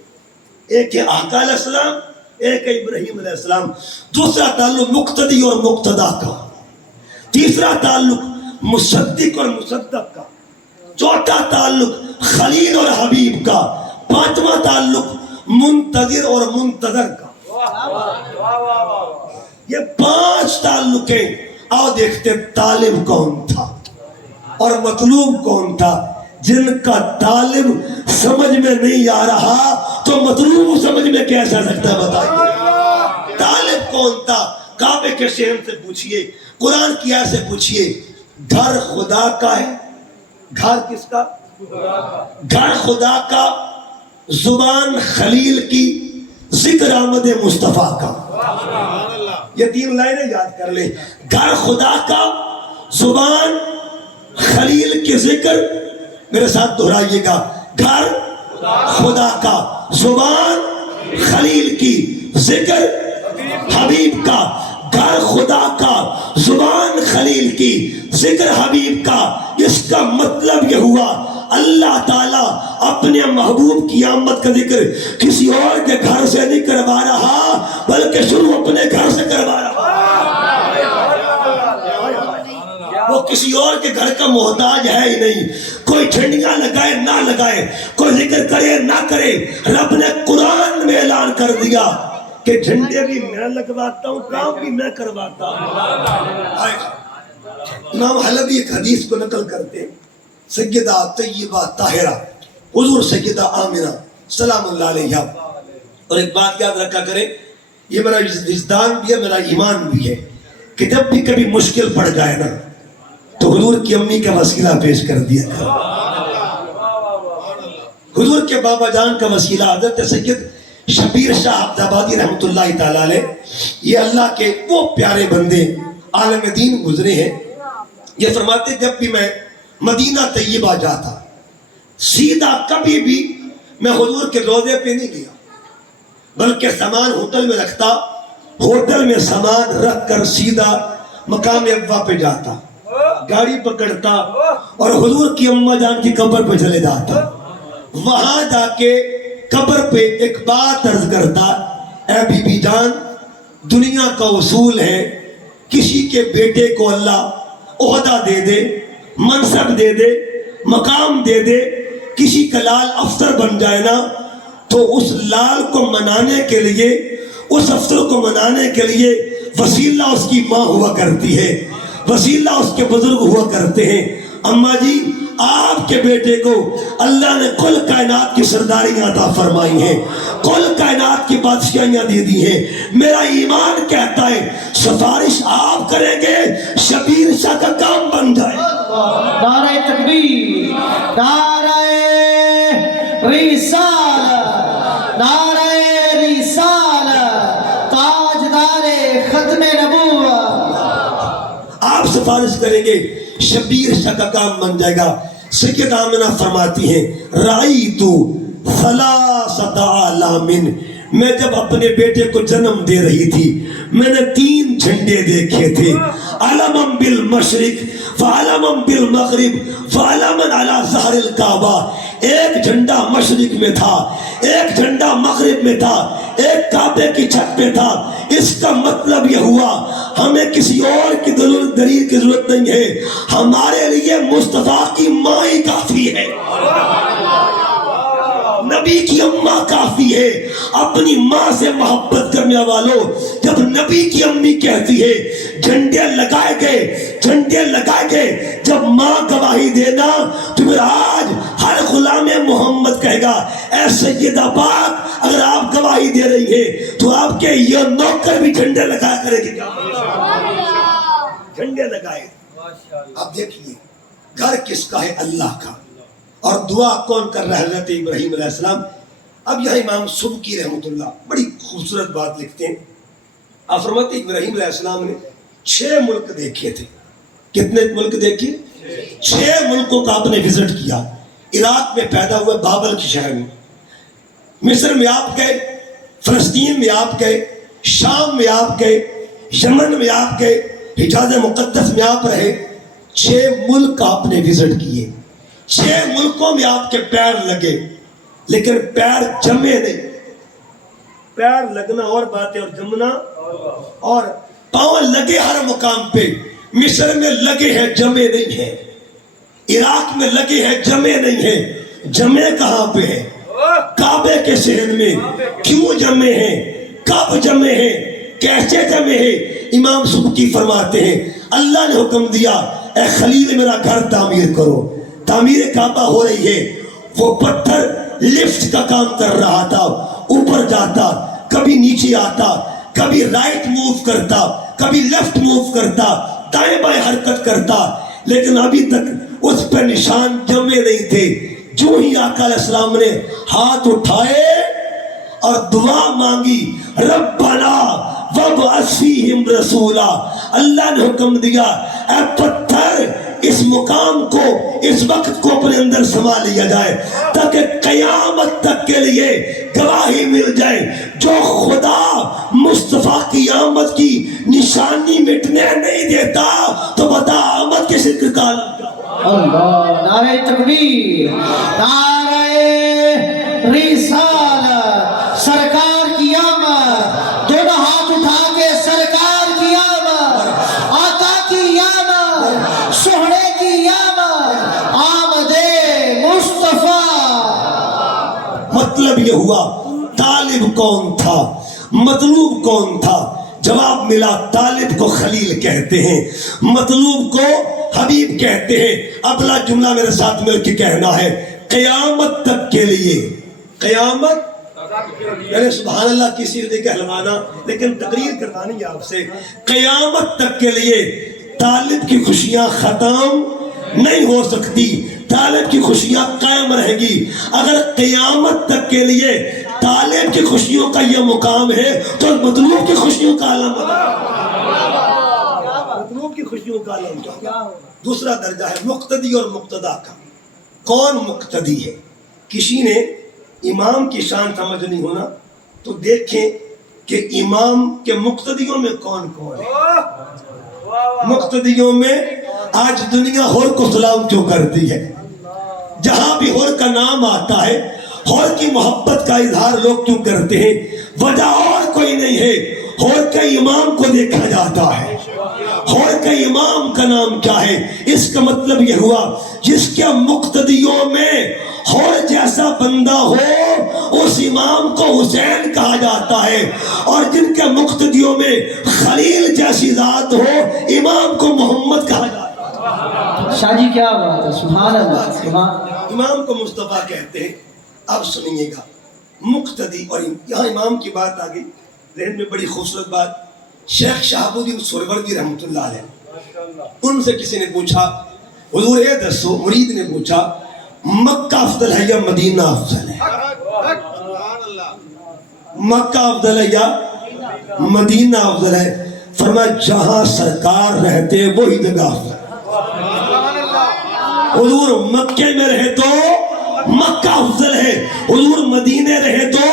ایک ہے آقا علیہ السلام، ایک ہے ابراہیم علیہ السلام. دوسرا تعلق مقتدی اور مقتدا کا. تیسرا تعلق مصدق اور مصدق کا. چوتھا تعلق خلیل اور حبیب کا. 5واں تعلق منتظر اور منتظر کا. یہ 5 تعلق ہیں. آؤ دیکھتے طالب کون تھا اور مطلوب کون تھا. جن کا طالب سمجھ میں نہیں آ رہا تو مطلوب سمجھ میں کیسے آ سکتا ہے؟ بتائیے. طالب کون تھا؟ کعبے کے شہر سے پوچھئے، قرآن کی آیت سے پوچھئے. گھر خدا کا ہے. گھر کس کا؟ گھر خدا کا. زبان خلیل کی، ذکر آمد مصطفیٰ کا. یہ 3 لائنیں یاد کر لیں. گھر خدا کا، زبان خلیل کی ذکر. میرے ساتھ دہرائیے گا. گھر خدا کا، زبان خلیل کی، ذکر حبیب کا. گھر خدا کا، زبان خلیل کی، ذکر حبیب کا. اس کا مطلب یہ ہوا اللہ تعالیٰ اپنے محبوب کی آمد کا ذکر کسی اور کے گھر سے نہیں کروا رہا بلکہ شروع اپنے گھر سے کروا رہا. وہ کسی اور کے گھر کا محتاج ہے ہی نہیں. کوئی جھنڈیاں لگائے نہ لگائے، کوئی ذکر کرے نہ کرے، رب نے قرآن میں اعلان کر دیا کہ جھنڈے بھی میں لگواتا ہوں، کام بھی میں کرواتا ہوں. امام حلبی ایک حدیث کو نقل کرتے ہیں. سیدہ طیبہ طاہرہ حضور سیدہ آمنہ سلام اللہ علیہا. اور ایک بات یاد رکھا کریں، یہ میرا وجدان بھی ہے، میرا ایمان بھی ہے کہ جب بھی کبھی مشکل پڑ جائے نا تو حضور کی امی کا وسیلہ پیش کر دیا کرو. حضور کے بابا جان کا وسیلہ حضرت سید شبیر شاہ عبد آبادی رحمۃ اللہ تعالیٰ علیہ، یہ اللہ کے وہ پیارے بندے عالم دین گزرے ہیں. یہ فرماتے جب بھی میں مدینہ طیبہ جاتا سیدھا کبھی بھی میں حضور کے روضے پہ نہیں گیا، بلکہ سامان ہوٹل میں رکھتا، ہوٹل میں سامان رکھ کر سیدھا مقام ابوا پہ جاتا، گاڑی پکڑتا اور حضور کی اماں جان کی قبر پہ چلے جاتا. وہاں جا کے قبر پہ ایک بات عرض کرتا، اے بی بی جان، دنیا کا اصول ہے کسی کے بیٹے کو اللہ عہدہ دے دے، منصب دے دے، مقام دے دے، کسی کا لال افسر بن جائے نا تو اس لال کو منانے کے لیے، اس افسر کو منانے کے لیے وسیلہ اس کی ماں ہوا کرتی ہے، وسیلہ اس کے بزرگ ہوا کرتے ہیں. اماں جی، آپ کے بیٹے کو اللہ نے کل کائنات کی سرداریاں عطا فرمائی ہیں، کل کائنات کی بادشاہیاں دے دی ہیں. میرا ایمان کہتا ہے سفارش آپ کریں گے شبیر شاہ کا کام بن جائے. نعرہ تکبیر، نعرہ رسالت، نعرہ رسالت، تاجدار ختم نبوت. آپ سفارش کریں گے شبیر شاہ کا کام بن جائے گا. سیدہ آمنہ فرماتی ہیں رأیتو ثلاثۃ اعلام، میں جب اپنے بیٹے کو جنم دے رہی تھی میں نے 3 جھنڈے دیکھے تھے، علمم بالمشرق فعلمم بالمغرب فعلمن علی ظہر الکعبہ. ایک جھنڈا مشرق میں تھا، ایک جھنڈا مغرب میں تھا، ایک کعبے کی چھت پہ تھا. اس کا مطلب یہ ہوا ہمیں کسی اور کی دلیل کی ضرورت نہیں ہے، ہمارے لیے مصطفیٰ کی ماں ہی کافی ہے، نبی کی اماں کافی ہے. اپنی ماں سے محبت کرنے والوں، جب نبی کی امی کہتی ہے جھنڈے لگائے گئے، جھنڈے لگائے گئے، جب ماں گواہی دینا تو پھر آج ہر غلام محمد کہے گا اے سیدہ پاک، اگر آپ گواہی دے رہی ہے تو آپ کے یہ نوکر بھی جھنڈے لگایا کرے گی. جھنڈے لگائے. اب دیکھیے گھر کس کا ہے؟ اللہ کا. اور دعا کون کر رہا ہے؟ حضرت ابراہیم علیہ السلام. اب یہاں امام سبکی رحمۃ اللہ بڑی خوبصورت بات لکھتے ہیں. آپ فرماتے ہیں ابراہیم علیہ السلام نے 6 ملک دیکھے تھے. کتنے ملک دیکھے؟ 6 ملکوں کا آپ نے وزٹ کیا. عراق میں پیدا ہوئے بابل کے شہر میں، مصر میں آپ گئے، فلسطین میں آپ گئے، شام میں آپ گئے، یمن میں آپ گئے، حجاز مقدس میں آپ رہے. 6 ملک آپ نے وزٹ کیے. 6 ملکوں میں آپ کے پیر لگے، لیکن پیر جمے نہیں. پیر لگنا اور بات ہے اور جمنا اور. پاؤں لگے ہر مقام پہ. مصر میں لگے ہیں، جمے نہیں ہیں. عراق میں لگے ہیں، جمے نہیں ہیں. جمے کہاں پہ ہیں؟ کعبے کے شہر میں. کیوں جمے ہیں؟ کب جمے ہیں؟ کیسے جمے ہیں؟ امام سبکی فرماتے ہیں اللہ نے حکم دیا اے خلیل میرا گھر تعمیر کرو. تعمیر کعبہ ہو رہی ہے. وہ پتھر لفٹ کا کام کر رہا تھا، اوپر جاتا، کبھی نیچے آتا، کبھی رائٹ موو کرتا، کبھی لیفٹ موو کرتا، دائیں بائیں حرکت کرتا، لیکن ابھی تک اس پر نشان جمے نہیں تھے. جو ہی آقا علیہ السلام نے ہاتھ اٹھائے اور دعا مانگی ربنا وابعث فیہم رسولا، اللہ نے حکم دیا اے پتھر اس مقام کو، اس وقت کو اپنے اندر سما لیا جائے تاکہ قیامت تک کے لیے گواہی مل جائے. جو خدا مصطفیٰ کی آمد کی نشانی مٹنے نہیں دیتا تو بتا آمد کس کا. اللہ. نعرہ تکبیر، نعرہ رسالت، سرکار کی آمد. دونوں ہاتھ اٹھا کے سرکار کی آمد، آقا کی آمد، سہرے کی آمد، آمد مصطفیٰ. مطلب یہ ہوا طالب کون تھا، مطلوب کون تھا؟ جواب ملا طالب کو خلیل کہتے ہیں، مطلوب کو حبیب کہتے ہیں، اگلا جملہ میرے ساتھ مل کے کہنا ہے، قیامت تک کے لیے، قیامت یعنی سبحان اللہ کسی نے کہلوانا، لیکن تقریر کروانی ہے آپ سے، قیامت تک کے لیے طالب کی خوشیاں ختم نہیں ہو سکتی، طالب کی خوشیاں قائم رہیں گی۔ اگر قیامت تک کے لیے طالب کی خوشیوں کا یہ مقام ہے تو مطلوب کی خوشیوں کا عالم مطلوب کی خوشیوں کا عالم کیا؟ دوسرا درجہ ہے مقتدی اور مقتدا کا۔ کون مقتدی ہے؟ کسی نے امام کی شان سمجھنی ہونا تو دیکھیں کہ امام کے مقتدیوں میں کون کون ہے۔ مقتدیوں میں آج دنیا ہور کو سلام کیوں کرتی ہے؟ جہاں بھی ہور کا نام آتا ہے، ہور کی محبت کا اظہار لوگ کیوں کرتے ہیں؟ وجہ اور کوئی نہیں ہے، ہور کے امام کو دیکھا جاتا ہے۔ ہور کے امام کا نام کیا ہے؟ اس کا مطلب یہ ہوا جس کے مقتدیوں میں ہور جیسا بندہ ہو اس امام کو حسین کہا جاتا ہے، اور جن کے مقتدیوں میں خلیل جیسی ذات ہو امام کو محمد کہا جاتا ہے۔ شاہ جی کیا بات ہے، سبحان اللہ، سبحان۔ امام کو مصطفیٰ کہتے ہیں۔ اب سنیے گا مقتدی، اور یہاں امام کی بات آ گئی، ذہن میں بڑی خوبصورت بات۔ شیخ شہاب الدین سہروردی رحمۃ اللہ علیہ، ان سے کسی نے پوچھا، حضور اے دسو، مرید نے پوچھا، مکہ افضل ہے یا مدینہ افضل ہے؟ مکہ افضل ہے یا مدینہ افضل ہے؟ فرمایا جہاں سرکار رہتے وہی جگہ افضل ہے۔ حضور مکے میں رہے تو مکہ افضل ہے، حضور مدینے رہے تو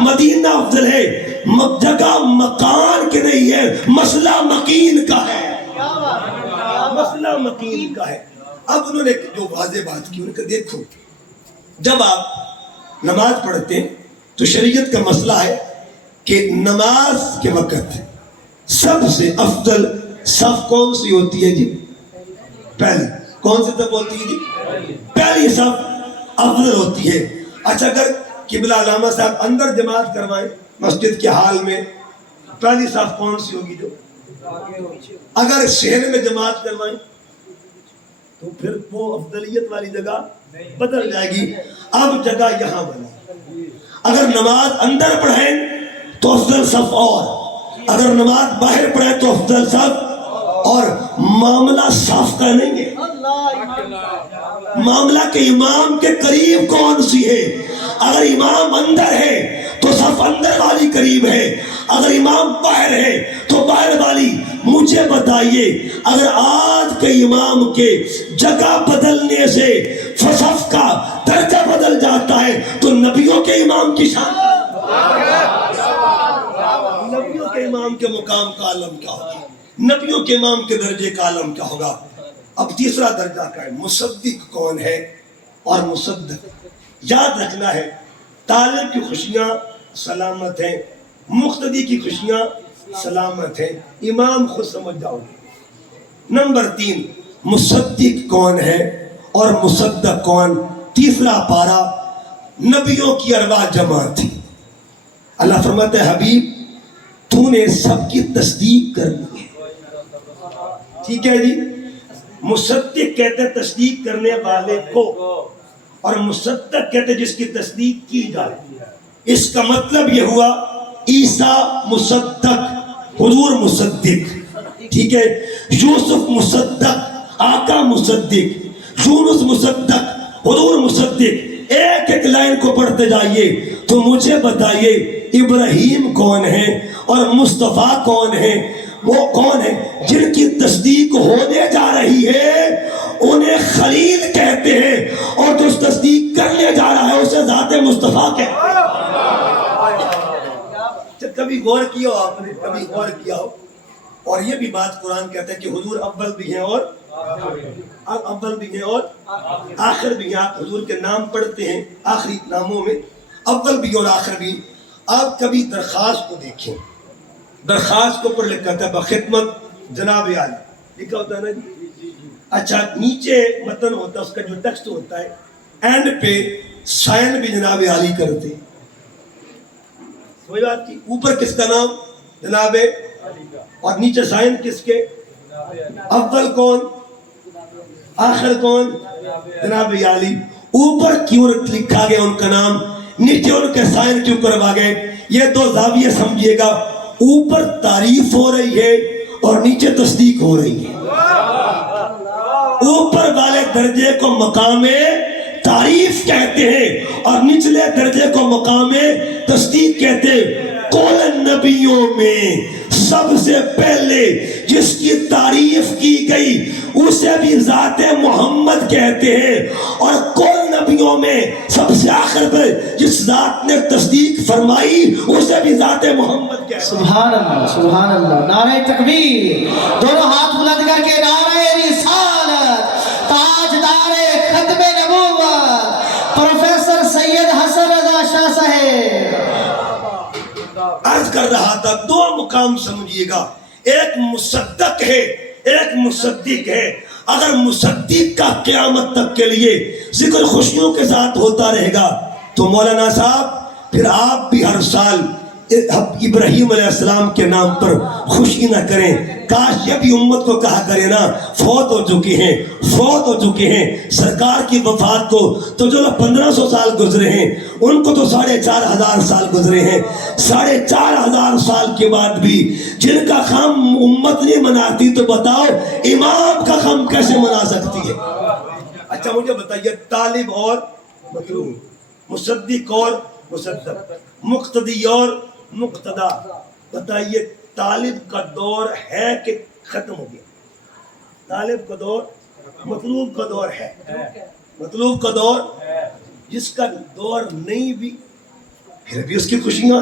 مدینہ افضل ہے۔ جگہ مکان کے نہیں ہے، مسئلہ مکین کا ہے، مسئلہ مکین کا ہے۔ اب انہوں نے جو واضح بات کی، انہوں نے کہا دیکھو جب آپ نماز پڑھتے ہیں تو شریعت کا مسئلہ ہے کہ نماز کے وقت سب سے افضل صف کون سی ہوتی ہے جی؟ پہلی کون سی صف ہوتی ہے جی؟ پہلی صف افضل ہوتی ہے۔ اچھا اگر قبلہ علامہ صاحب اندر جماعت کروائیں مسجد کے حال میں، پہلی صف کون سی ہوگی جو؟ اگر شہر میں جماعت کروائیں تو پھر وہ افضلیت والی جگہ بدل جائے گی۔ اب جگہ یہاں بنی، اگر نماز اندر پڑھیں تو افضل صف، اور اگر نماز باہر پڑھیں تو افضل صف، اور معاملہ صف کا نہیں ہے، معاملہ کہ امام کے قریب کون سی ہے۔ اگر امام اندر ہے تو صف اندر والی قریب ہے، اگر امام باہر ہے تو باہر والی۔ مجھے بتائیے اگر آج کے امام کے جگہ بدلنے سے صف کا درجہ بدل جاتا ہے تو نبیوں کے امام کی شان، نبیوں کے امام کے مقام کا عالم کیا ہوگا، نبیوں کے امام کے درجے کا عالم کیا ہوگا۔ اب تیسرا درجہ کا ہے مصدق کون ہے اور مصدق۔ یاد رکھنا ہے طالب کی خوشیاں سلامت ہیں، مقتدی کی خوشیاں سلامت ہیں، امام خود سمجھ جاؤ گے۔ نمبر 3 مصدق کون ہے اور مصدق کون۔ تیسرا پارا نبیوں کی ارواح جمع تھی۔ اللہ فرماتا ہے حبیب تو نے سب کی تصدیق کرنی ہے، ٹھیک ہے جی۔ مصدق کہتے ہیں تصدیق کرنے والے کو، اور مصدق کہتے ہیں جس کی تصدیق کی جائے۔ اس کا مطلب یہ ہوا عیسیٰ مصدق، حضور مصدق، ٹھیک ہے۔ یوسف مصدق، آقا مصدق، یونس مصدق، حضور مصدق۔ ایک ایک لائن کو پڑھتے جائیے تو مجھے بتائیے ابراہیم کون ہے اور مصطفیٰ کون ہے؟ وہ کون ہے جن کی تصدیق ہونے جا رہی ہے انہیں خلیل کہتے ہیں، اور جو تصدیق کرنے جا رہا ہے اسے ذات مصطفیٰ کہتے ہیں۔ کبھی غور کیا ہو آپ نے، کبھی غور کیا ہو؟ اور یہ بھی بات قرآن کہتا ہے کہ حضور اول بھی ہیں اور اول بھی ہیں اور آخر بھی ہیں۔ آپ حضور کے نام پڑھتے ہیں آخری ناموں میں اول بھی اور آخر بھی۔ آپ کبھی درخواست کو دیکھیں، درخواست کو پر لکھا تھا بخدمت جناب عالی لکھا ہوتا ہے نا جی۔ اچھا نیچے متن ہوتا ہے، اس کا جو ٹیکسٹ ہوتا ہے اینڈ پہ سائن بھی جناب عالی کرتے ہیں۔ سمجھ بات کی؟ اوپر کس کا نام؟ جناب، اور نیچے سائن کس کے؟ اول کون؟ آخر کون؟ جناب علی. اوپر کیوں لکھا گیا ان کا نام, نیچے ان کے سائن کیوں کروا گئے؟ یہ دو زاویے سمجھیے گا, اوپر تعریف ہو رہی ہے اور نیچے تصدیق ہو رہی ہے. اوپر والے درجے کو مقام تعریف کہتے ہیں اور نچلے درجے کو مقام تصدیق کہتے ہیں. کل نبیوں میں سب سے پہلے جس کی تعریف کی گئی اسے بھی ذات محمد کہتے ہیں, اور کل نبیوں میں سب سے آخر پر جس ذات نے تصدیق فرمائی اسے بھی ذات محمد کہتے ہیں. سبحان اللہ, سبحان اللہ. نعرہ تکبیر, دونوں ہاتھ بلند کر کے نعرہ رسالت, تاجدار ختم نبوت پروفیسر سید حسن رضا شاہ صاحب. عرض کر رہا تھا دو مقام سمجھیے گا, ایک مصدق ہے ایک مصدق ہے. اگر مصدق کا قیامت تک کے لیے ذکر خوشیوں کے ساتھ ہوتا رہے گا تو مولانا صاحب پھر آپ بھی ہر سال ابراہیم علیہ السلام کے نام پر خوشی نہ کریں. کاش یہ بھی امت کو کہا کرے نا, فوت ہو چکے ہیں سرکار کی وفات کو تو جو 1500 سال گزرے ہیں ان کو تو 4500 سال گزرے ہیں. 4500 سال کے بعد بھی جن کا غم امت نہیں مناتی تو بتاؤ امام کا غم کیسے منا سکتی ہے؟ اچھا مجھے بتائیے, طالب اور مطلوب, مصدق اور مصدق, مقتدی اور مقتدا, بتائیے طالب کا دور ہے کہ ختم ہو گیا؟ طالب کا دور, مطلوب کا دور ہے, مطلوب کا دور, جس کا دور نہیں بھی پھر بھی اس کی خوشیاں,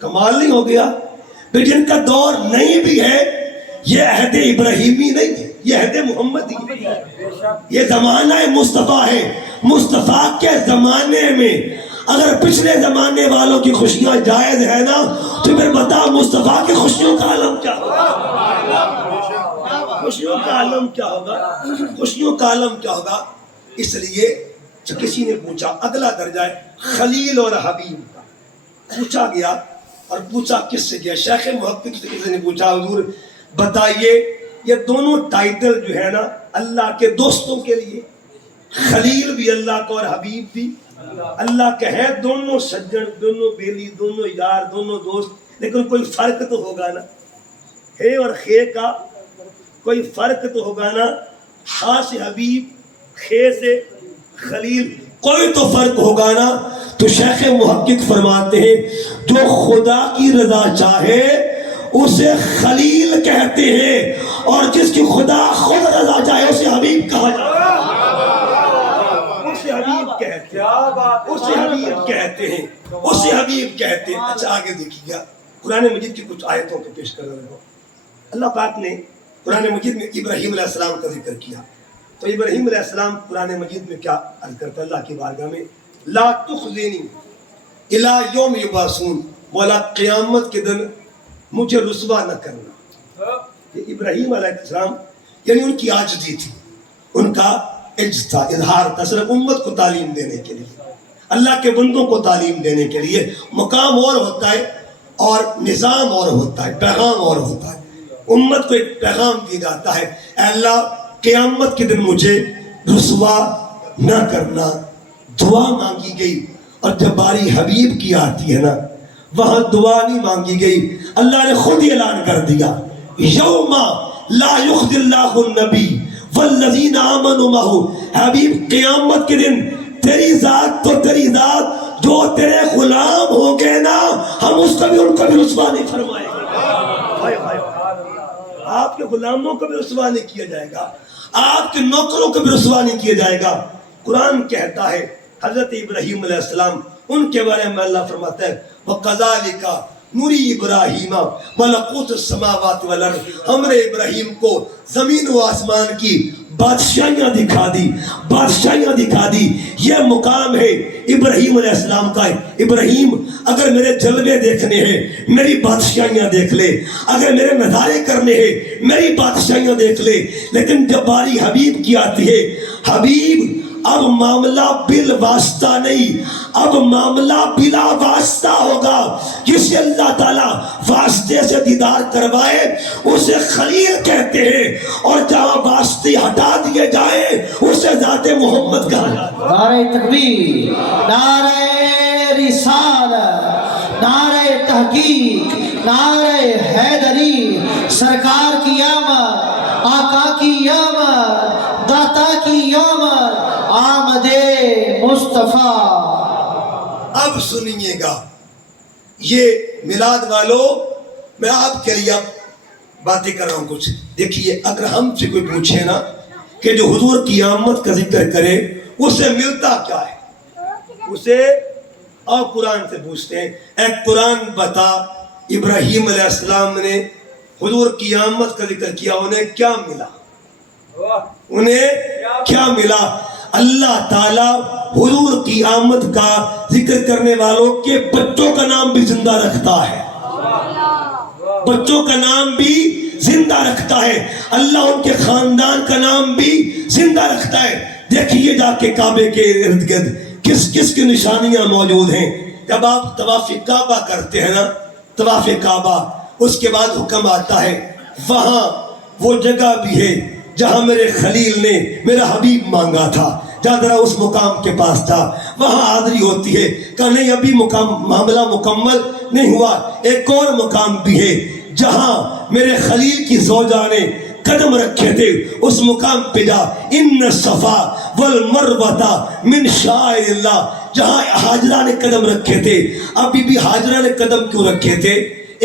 کمال نہیں ہو گیا؟ پھر جن کا دور نہیں بھی ہے یہ عہد ابراہیمی نہیں ہے, یہ عہد محمدی ہے, یہ زمانہ مصطفیٰ ہے. مصطفیٰ کے زمانے میں اگر پچھلے زمانے والوں کی خوشیاں جائز ہے نا تو پھر بتا مصطفیٰ کی خوشیوں کا عالم کیا ہوگا؟ خوشیوں کا عالم کیا ہوگا؟ خوشیوں کا عالم کیا ہوگا؟ اس لیے جو کسی نے پوچھا, اگلا درجہ ہے خلیل اور حبیب کا. پوچھا گیا اور پوچھا کس سے گیا؟ شیخ محقق سے کسی نے پوچھا, حضور بتائیے یہ دونوں ٹائٹل جو ہے نا اللہ کے دوستوں کے لیے, خلیل بھی اللہ کا اور حبیب بھی اللہ کے ہے, دونوں سجن, دونوں بیلی, دونوں یار, دونوں دوست, لیکن کوئی فرق تو ہوگا نا, ہے اور خے کا کوئی فرق تو ہوگا نا, خا سے حبیب, خے سے خلیل, کوئی تو فرق ہوگا نا. تو شیخ محقق فرماتے ہیں جو خدا کی رضا چاہے اسے خلیل کہتے ہیں, اور جس کی خدا خود رضا چاہے اسے حبیب کہا جاتا ہے. اسے حبیب کہتے ہیں, اسے حبیب کہتے ہیں, اسے حبیب کہتے ہیں. اچھا آگے دیکھیے گا, قرآن مجید کی کچھ آیتوں کو پیش کر رہا ہوں. اللہ پاک نے قرآن مجید میں ابراہیم علیہ السلام کا ذکر کیا, تو ابراہیم علیہ السلام قرآن مجید میں کیا عرض کرتا ہے اللہ کی بارگاہ میں؟ لا تخزنی الی یوم یبعثون, مولا قیامت کے دن مجھے رسوا نہ کرنا. یہ ابراہیم علیہ السلام یعنی ان کی عاجزی تھی, ان کا عجز تھا, اظہار تھا, صرف امت کو تعلیم دینے کے لیے, اللہ کے بندوں کو تعلیم دینے کے لیے. مقام اور ہوتا ہے اور نظام اور ہوتا ہے, پیغام اور ہوتا ہے. امت کو ایک پیغام دیا جاتا ہے, اے اللہ قیامت کے دن مجھے رسوا نہ کرنا. دعا مانگی گئی, اور جب باری حبیب کی آتی ہے نا وہاں دعا نہیں مانگی گئی, اللہ نے خود ہی اعلان کر دیا, یوم لا یخزی اللہ النبی والذین آمنوا معہ. حبیب قیامت کے دن تیری ذات تو تیری ذات, جو تیرے غلام ہو گئے نا ہم اس کو بھی ان کو بھی رسوا نہیں فرمائیں گے. آپ کے غلاموں کو بھی رسوا نہیں کیا جائے گا, آپ کے نوکروں کو بھی رسوا نہیں کیا جائے گا. قرآن کہتا ہے حضرت ابراہیم علیہ السلام ان کے بارے میں اللہ فرماتا ہے وَقَذَلِكَ نُرِي إِبْرَاهِيمَ مَلَكُوتُ السَّمَاوَاتِ وَالْأَرْضِ. ہم نے ابراہیم کو زمین و آسمان کی بادشاہیاں دکھا دی, بادشاہیاں دکھا دی. یہ مقام ہے ابراہیم علیہ السلام کا. ابراہیم اگر میرے جلوے دیکھنے ہیں میری بادشاہیاں دیکھ لے, اگر میرے نظارے کرنے ہیں میری بادشاہیاں دیکھ لے. لیکن جب باری حبیب کی آتی ہے, حبیب اب معاملہ بال واسطہ نہیں، اب معاملہ بلا واسطہ ہوگا۔ جسے اللہ تعالیٰ واسطے سے دیدار کروائے اسے خلیل کہتے ہیں، اور جہاں واسطے ہٹا دیے جائیں اسے ذات محمد کہا جاتا ہے۔ نعرہ تکبیر، نعرہ رسالت، نعرہ تحقیق، نعرہ حیدری، سرکار کی آمد، آقا کی آمد، داتا کی آمد، آمد مصطفیٰ۔ اب سنیے گا، یہ میلاد والو، میں آپ کے لیے اب باتیں کر رہا ہوں کچھ۔ دیکھیے، اگر ہم سے کوئی پوچھے نا کہ جو حضور کی آمد کا ذکر کرے اسے ملتا کیا ہے، اسے اور قرآن سے پوچھتے ہیں، اے قرآن بتا، ابراہیم علیہ السلام نے حضور کی آمد کا ذکر کیا، انہیں کیا ملا؟ انہیں کیا ملا؟ اللہ تعالیٰ حضور کی آمد کا ذکر کرنے والوں کے بچوں کا نام بھی زندہ رکھتا ہے، بچوں کا نام بھی زندہ رکھتا ہے، اللہ ان کے خاندان کا نام بھی زندہ رکھتا ہے۔ دیکھیے جا کے کعبے کے ارد گرد کس کس کی نشانیاں موجود ہیں۔ جب آپ طواف کعبہ کرتے ہیں نا، طواف کعبہ، اس کے بعد حکم آتا ہے وہاں وہ جگہ بھی ہے جہاں میرے خلیل نے میرا حبیب مانگا تھا، جا ذرا اس مقام کے پاس جا، وہاں حاضری ہوتی ہے کہ نہیں ابھی معاملہ مکمل نہیں ہوا، ایک اور مقام بھی ہے جہاں میرے خلیل کی زوجہ نے قدم رکھے تھے، اس مقام پہ جا، ان الصفا والمروہ من شعائر اللہ، جہاں حاجرہ نے قدم رکھے تھے۔ ابھی بھی حاجرہ نے قدم کیوں رکھے تھے؟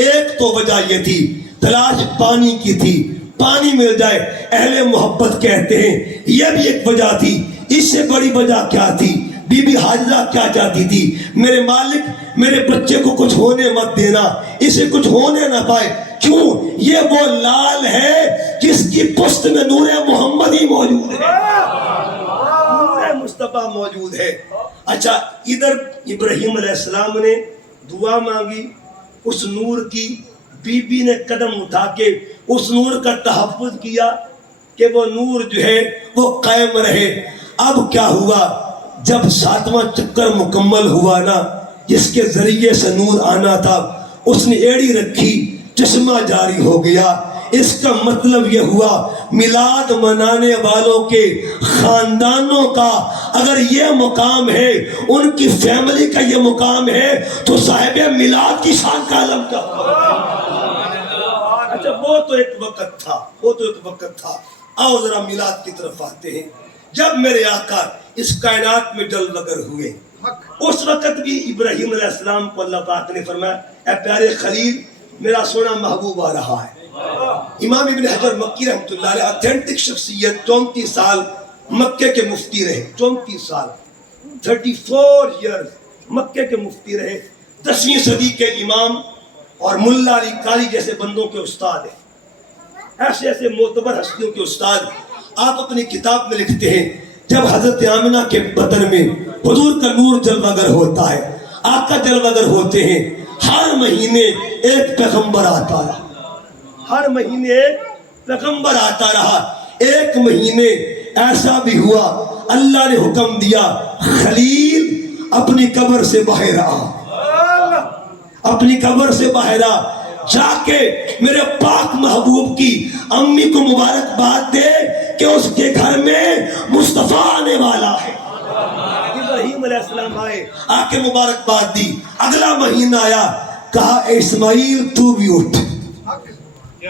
ایک تو وجہ یہ تھی، تلاش پانی کی تھی، پانی مل جائے، اہل محبت کہتے ہیں، یہ بھی ایک وجہ تھی۔ اس سے بڑی وجہ کیا تھی؟ بی بی حاجرہ کیا چاہتی تھی؟ میرے مالک میرے بچے کو کچھ ہونے مت دینا، اسے کچھ ہونے نہ پائے، کیوں؟ یہ وہ لال ہے جس کی پشت میں نور محمد ہی موجود ہے، نور مصطفیٰ موجود ہے۔ اچھا، ادھر ابراہیم علیہ السلام نے دعا مانگی، اس نور کی، بی بی نے قدم اٹھا کے اس نور کا تحفظ کیا کہ وہ نور جو ہے وہ قائم رہے۔ اب کیا ہوا؟ جب 7واں چکر مکمل ہوا نا، جس کے ذریعے سے نور آنا تھا، اس نے ایڑی رکھی، چشمہ جاری ہو گیا۔ اس کا مطلب یہ ہوا میلاد منانے والوں کے خاندانوں کا اگر یہ مقام ہے، ان کی فیملی کا یہ مقام ہے، تو صاحب میلاد کی شان کا علم کیا ہوگا؟ اچھا، وہ تو ایک وقت تھا، وہ تو ایک وقت تھا۔ آؤ ذرا میلاد کی طرف آتے ہیں۔ جب میرے آقا اس کائنات میں جلوگر ہوئے، اس وقت بھی ابراہیم علیہ السلام کو اللہ پاک نے فرمایا، اے پیارے خلیل، میرا سونا محبوب آ رہا ہے۔ امام ابن حجر مکی رحمۃ اللہ علیہ اتھینٹک شخصیت، 34 سال مکے کے مفتی رہے، 34 سال 34 ایئرز مکے کے مفتی رہے، 10ویں صدی کے امام اور ملا علی قاری جیسے بندوں کے استاد ہیں، ایسے ایسے معتبر ہستیوں کے استاد۔ آپ اپنی کتاب میں لکھتے ہیں جب حضرت آمنہ کے بطن میں حضور کا نور جلوگر ہوتا ہے، آقا جلوگر ہوتے ہیں، ہر مہینے ایک پیغمبر آتا رہا، ہر مہینے ایک پیغمبر آتا رہا۔ ایک مہینے ایسا بھی ہوا اللہ نے حکم دیا خلیل اپنی قبر سے باہر آ، اپنی قبر سے باہر آ، جا کے میرے پاک محبوب کی امی کو مبارکباد دے کہ اس کے گھر میں مصطفیٰ آنے والا ہے۔ ابراہیم علیہ السلام آئے، آ کے مبارکباد دی۔ اگلا مہینہ آیا، کہا اے اسماعیل تو بھی اٹھ،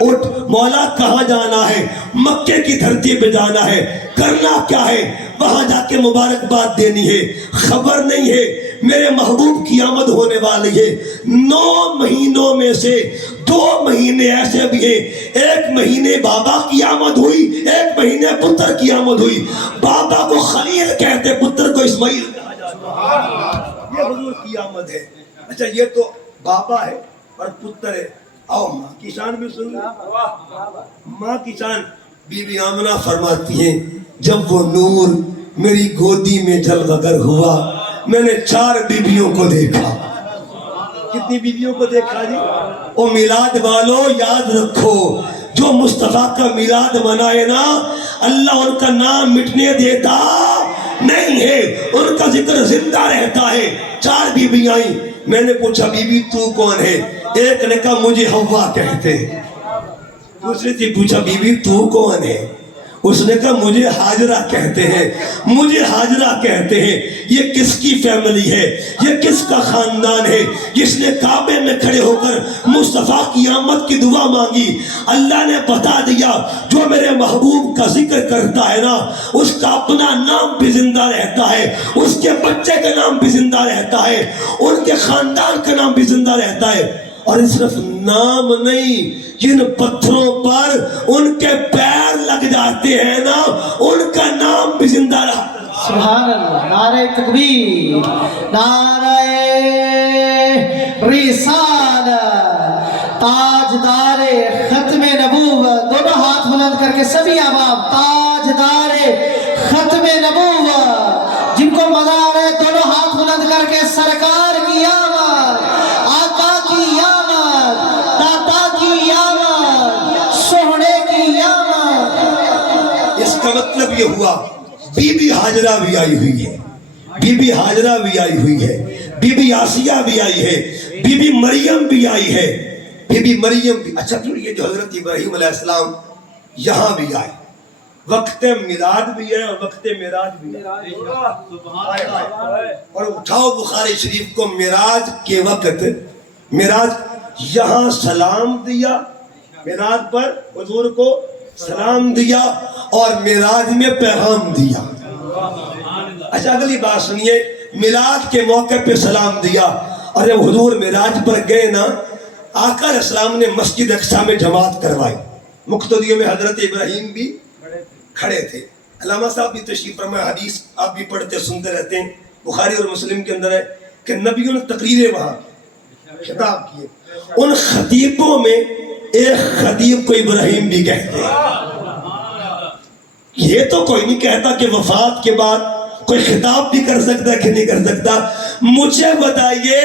اٹھ، مولا کہاں جانا ہے؟ مکے کی دھرتی پہ جانا ہے، کرنا کیا ہے؟ وہاں جا کے مبارکباد دینی ہے۔ خبر نہیں ہے میرے محبوب کی آمد ہونے والی ہے۔ 9 مہینوں میں سے 2 مہینے ایسے بھی ہیں، ایک مہینے بابا کی آمد ہوئی، ایک مہینے پتر کی آمد ہوئی۔ بابا کو خلیل کہتے، پتر کو اسماعیل کہا جاتا ہے۔ یہ حضور کی آمد ہے۔ اچھا، یہ تو بابا ہے اور پتر ہے۔ آؤ ماں کی شان بھی سن لیں، ماں کی شان۔ بی بی آمنہ فرماتی ہیں جب وہ نور میری گودی میں جلوگر ہوا، میں نے 4 بیویوں کو دیکھا۔ کتنی بیویوں کو دیکھا جی؟ او میلاد والو یاد رکھو، جو مصطفیٰ کا میلاد منائے نا، اللہ ان کا نام مٹنے دیتا نہیں ہے، ان کا ذکر زندہ رہتا ہے۔ 4 بیویاں آئیں، میں نے پوچھا بی بی تو کون ہے؟ ایک نے کہا مجھے حوا کہتے ہیں۔ دوسرے سے پوچھا بی بی تو کون ہے؟ اس نے کہا مجھے حاجرہ کہتے ہیں، مجھے حاجرہ کہتے ہیں۔ یہ کس کی فیملی ہے؟ یہ کس کا خاندان ہے جس نے کعبے میں کھڑے ہو کر مصطفیٰ کی آمد کی دعا مانگی؟ اللہ نے بتا دیا جو میرے محبوب کا ذکر کرتا ہے نا، اس کا اپنا نام بھی زندہ رہتا ہے، اس کے بچے کا نام بھی زندہ رہتا ہے، ان کے خاندان کا نام بھی زندہ رہتا ہے۔ اور صرف نام نہیں، جن پتھروں پر ان کے پیر لگ جاتے ہیں نا، ان کا نام بھی زندہ رہتا ہے۔ سبحان اللہ، نعرہ تکبیر، نعرہ رسالت، تاجدار ختم نبوت، دونوں ہاتھ بلند کر کے سبھی احباب، تاجدار ختم نبوت، جن کو مزہ آ رہا ہے دونوں ہاتھ بلند کر کے سرکار کی آمد، آقا کی آمد، داتا کی آمد، سوہنے کی آمد۔ اس کا مطلب یہ ہوا بی بی حاجرہ بھی آئی ہوئی ہے، بی بی حاجرہ بھی آئی ہوئی ہے، بی بی آسیہ بھی آئی ہے، بی بی مریم بھی آئی ہے، بی بی مریم بھی۔ اچھا پھر یہ جو حضرت ابراہیم علیہ السلام یہاں بھی آئے، وقت میلاد بھی ہے اور وقت معراج بھی ہے۔ اور اٹھاؤ بخاری شریف کو، معراج کے وقت، معراج یہاں سلام دیا، معراج پر حضور کو سلام دیا اور معراج میں پیغام دیا۔ اچھا اگلی بات سنیے، میلاد کے موقع پہ سلام دیا، اور جب حضور معراج پر گئے نا، آقا علیہ السلام نے مسجد اقصی میں جماعت کروائی، مقتدیوں میں حضرت ابراہیم بھی کھڑے تھے۔ علامہ صاحب بھی تشریف فرمائے، حدیث آپ بھی پڑھتے سنتے رہتے ہیں، بخاری اور مسلم کے اندر ہے کہ نبیوں نے تقریریں وہاں خطاب کیے، ان خطیبوں میں ایک خطیب کو ابراہیم بھی کہتے ہیں۔ یہ تو کوئی نہیں کہتا کہ وفات کے بعد کوئی خطاب بھی کر سکتا ہے کہ نہیں کر سکتا۔ مجھے بتائیے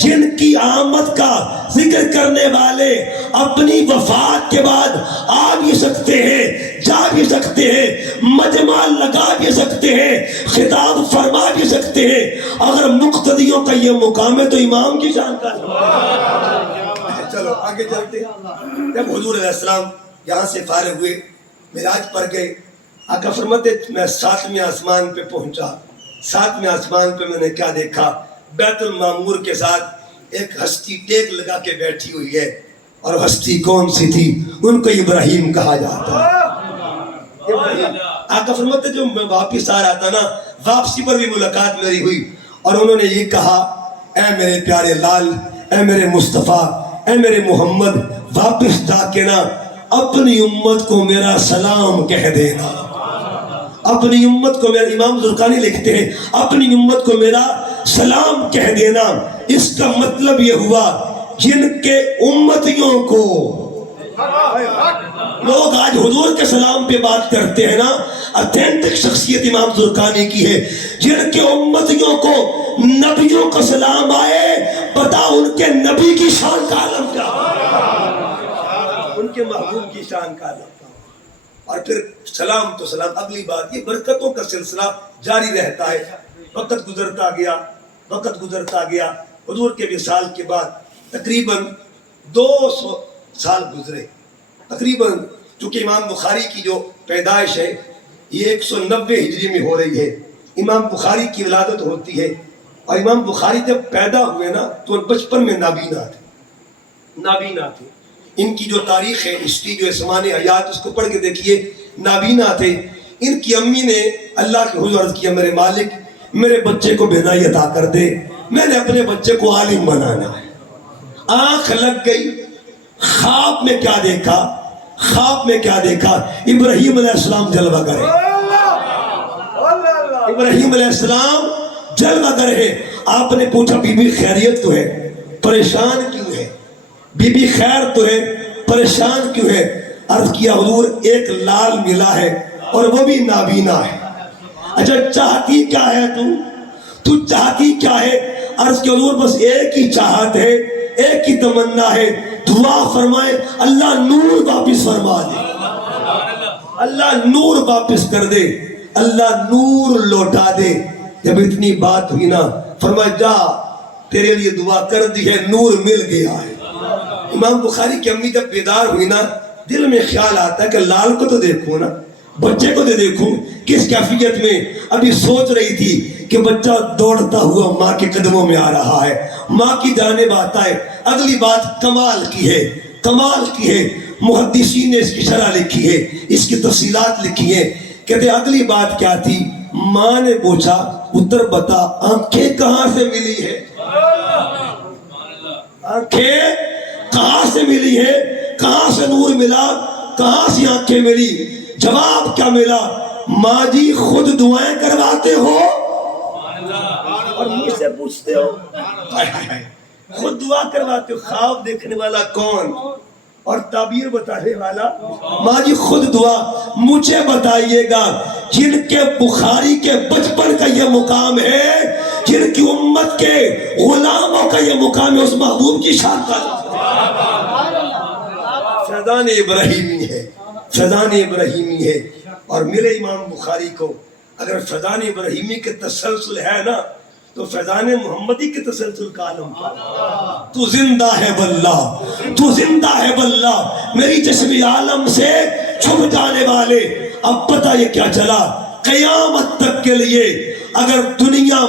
جن کی آمد کا ذکر کرنے والے اپنی وفات کے بعد آ بھی سکتے ہیں، جا بھی سکتے ہیں، مجمع لگا بھی سکتے ہیں، خطاب فرما بھی سکتے ہیں، اگر مقتدیوں کا یہ مقام ہے تو امام کی شان کا۔ چلو آگے چلتے ہیں۔ جب حضور علیہ السلام یہاں سے فارغ ہوئے، معراج پر گئے، آقا فرماتے میں 7ویں آسمان پہ پہنچا، 7ویں آسمان پہ میں نے کیا دیکھا؟ بیت المعمور کے ساتھ ایک ہستی ٹیک لگا کے بیٹھی ہوئی ہے، اور ہستی کون سی تھی؟ ان کو ابراہیم کہا جاتا ہے۔ آقا فرماتے جو میں واپس آ رہا تھا نا، واپسی پر بھی ملاقات میری ہوئی، اور انہوں نے یہ کہا اے میرے پیارے لال، اے میرے مصطفیٰ، اے میرے محمد، واپس جا کے نا اپنی امت کو میرا سلام کہہ دینا، اپنی امت کو میرا، امام زرقانی لکھتے ہیں اپنی امت کو میرا سلام کہہ دینا۔ اس کا مطلب یہ ہوا جن کے امتیوں کو لوگ آج حضور کے سلام پہ بات کرتے ہیں نا، اتھینٹک شخصیت امام زرقانی کی ہے، جن کے امتیوں کو نبیوں کا سلام آئے، پتا ان کے نبی کی شان کا عالم کیا، ان کے محبوب کی شان کا عالم۔ اور پھر سلام تو سلام، اگلی بات یہ برکتوں کا سلسلہ جاری رہتا ہے۔ وقت گزرتا گیا، وقت گزرتا گیا، حضور کے وصال کے بعد تقریباً 200 سال گزرے تقریباً، چونکہ امام بخاری کی جو پیدائش ہے یہ 190 ہجری میں ہو رہی ہے، امام بخاری کی ولادت ہوتی ہے، اور امام بخاری جب پیدا ہوئے نا تو بچپن میں نابینا تھے۔ ان کی جو تاریخ ہے، ہسٹری جو ہے سمان حیات، اس کو پڑھ کے دیکھیے، نابینا تھے۔ ان کی امی نے اللہ کے حضور عرض کیا، میرے مالک میرے بچے کو بینائی عطا کر دے، میں نے اپنے بچے کو عالم بنانا ہے۔ آنکھ لگ گئی، خواب میں کیا دیکھا؟ خواب میں کیا دیکھا؟ ابراہیم علیہ السلام جلوہ گر ہے، ابراہیم علیہ السلام جلوہ گر ہے۔ آپ نے پوچھا بی بی خیریت تو ہے، پریشان کیوں ہے؟ بی بی خیر تو ہے، پریشان کیوں ہے؟ عرض کیا حضور ایک لال ملا ہے اور وہ بھی نابینا ہے۔ اچھا چاہتی کیا ہے تو چاہتی کیا ہے؟ عرض کیا حضور بس ایک ہی چاہت ہے، ایک ہی تمنا ہے، دعا فرمائے اللہ نور واپس فرما دے، اللہ نور واپس کر دے۔ اللہ نور لوٹا دے. جب اتنی بات ہوئی نا فرمایا جا تیرے لیے دعا کر دی ہے, نور مل گیا ہے. امام بخاری کی امی جب بیدار ہوئی نا دل میں خیال آتا ہے کہ لال کو تو دیکھوں نا, بچے کو تو دیکھوں کس کیفیت میں. ابھی سوچ رہی تھی کہ بچہ دوڑتا ہوا ماں کے قدموں میں آ رہا ہے, ماں کی جانب آتا ہے. اگلی بات کمال کی ہے, کمال کی ہے. محدثین نے اس کی شرح لکھی ہے, اس کی تفصیلات لکھی ہیں. کہتے اگلی بات کیا تھی؟ ماں نے پوچھا پتر بتا آنکھیں کہاں سے ملی ہے, آنکھیں کہاں سے ملی ہے, کہاں سے نور ملا, کہاں سے آنکھیں ملی؟ جواب کیا ملا؟ ماں جی خود دعائیں کرواتے ہو اور مجھ سے پوچھتے ہو. خود دعا کرواتے ہو. خواب دیکھنے والا کون اور تعبیر بتانے والا؟ ماں جی خود دعا. مجھے بتائیے گا جن کے بخاری کے بچپن کا یہ مقام ہے, جن کی امت کے غلاموں کا یہ مقام ہے, اس محبوب کی شان کا فیضان ابراہیمی ہے, فیضان ابراہیمی ہے. اور ملے امام بخاری کو اگر فیضان ابراہیمی کے تسلسل ہے نا تو فیضان محمدی کے تسلسل کا عالم کا. تو زندہ ہے واللہ, تو زندہ ہے واللہ, میری چشم عالم سے چھپ جانے والے. اب پتہ یہ کیا چلا, قیامت تک کے لیے اگر دنیا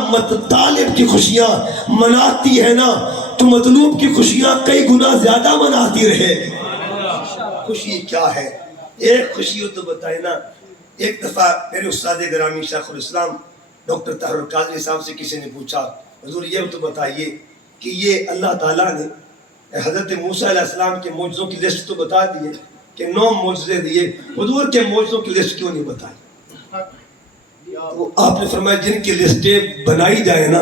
طالب کی خوشیاں مناتی ہے نا تو مطلوب کی خوشیاں کئی گنا زیادہ مناتی رہے. خوشی کیا ہے؟ ایک خوشی ہو تو بتائے نا. ایک دفعہ میرے استاد گرامی شیخ الاسلام ڈاکٹر طاہر القادری صاحب سے کسی نے پوچھا حضور یہ تو بتائیے کہ یہ اللہ تعالیٰ نے حضرت موسیٰ علیہ السلام کے معجزوں کی لسٹ تو بتا دی ہے کہ 9 معجزے دیے, حضور کے معجزوں کی لسٹ کیوں نہیں بتائی؟ تو آپ نے فرمایا جن کی لسٹیں بنائی جائے نا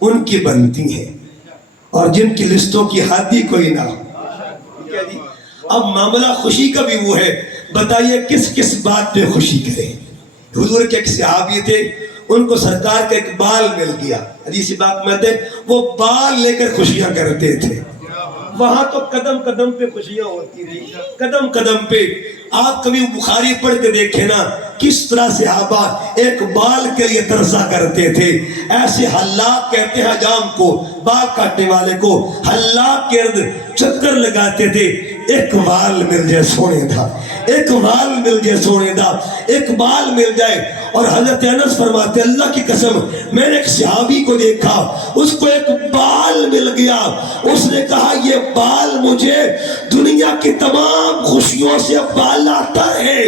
ان کی بنتی ہیں اور جن کی لسٹوں کی حادی کوئی نہ ہو. اب معاملہ خوشی کا بھی وہ ہے, بتائیے کس کس بات پہ خوشی کریں؟ حضور کے ایک صحابی تھے, ان کو سرکار کا ایک بال مل گیا. حدیث پاک میں تھے وہ بال لے کر خوشیاں کرتے تھے. وہاں تو قدم قدم پہ خوشیاں ہوتی تھی, قدم قدم پہ. آپ کبھی بخاری پڑھ کے دیکھیں نا کس طرح صحابہ ایک بال کے لیے ترسا کرتے تھے. ایسے حلاق کہتے ہیں حجام کو, بال کاٹنے والے کو, حلاق کے ارد چکر لگاتے تھے. ایک بال مل جائے سونے دا, ایک بال مل جائے سونے دا, ایک بال مل جائے. اور حضرت انس فرماتے اللہ کی قسم میں نے ایک صحابی کو دیکھا, اس کو ایک بال مل گیا. اس نے کہا یہ بال مجھے دنیا کی تمام خوشیوں سے بالاتا ہے,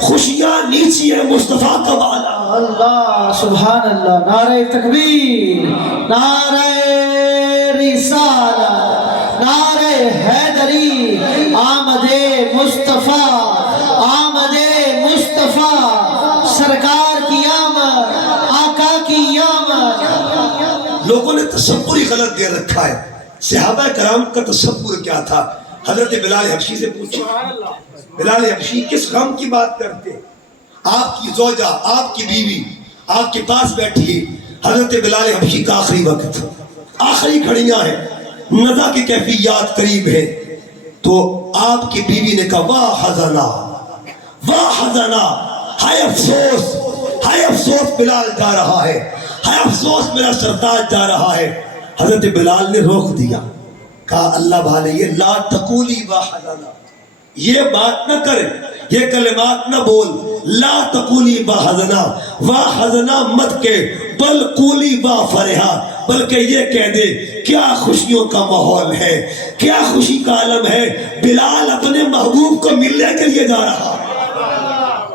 خوشیاں نیچی ہے مصطفیٰ کا بالا. اللہ سبحان اللہ. نعرہ تکبیر, نعرہ رسالت, نعرہ حیدری, آمد مصطفیٰ, آمد مصطفیٰ, سرکار کی آمد, آقا کی آمد. لوگوں نے تصور ہی غلط دے رکھا ہے. صحابہ کرام کا تصور کیا تھا؟ حضرت بلال حبشی سے پوچھو, بلال حبشی کس غم کی بات کرتے؟ آپ کی زوجہ, آپ کی بیوی آپ کے پاس بیٹھی, حضرت بلال حبشی کا آخری وقت, آخری گھڑیاں ہیں, نزا کی کیفیات قریب ہے. تو آپ کی بیوی نے کہا واہ حزنا, واہ حزنا, ہائے افسوس, ہائے افسوس بلال جا رہا ہے, ہائے افسوس میرا سرتاج جا رہا ہے. حضرت بلال نے روک دیا, کہا اللہ بھالے یہ لا تقولی واہ حزنا, یہ بات نہ کرے, یہ کلمات نہ بول. لا تقولی واہ حزنا, واہ حزنا مت کہ, بل قولی واہ فرحا, بلکہ یہ کہہ دے کیا خوشیوں کا ماحول ہے, کیا خوشی کا عالم ہے. بلال اپنے محبوب کو ملنے کے لیے جا رہا,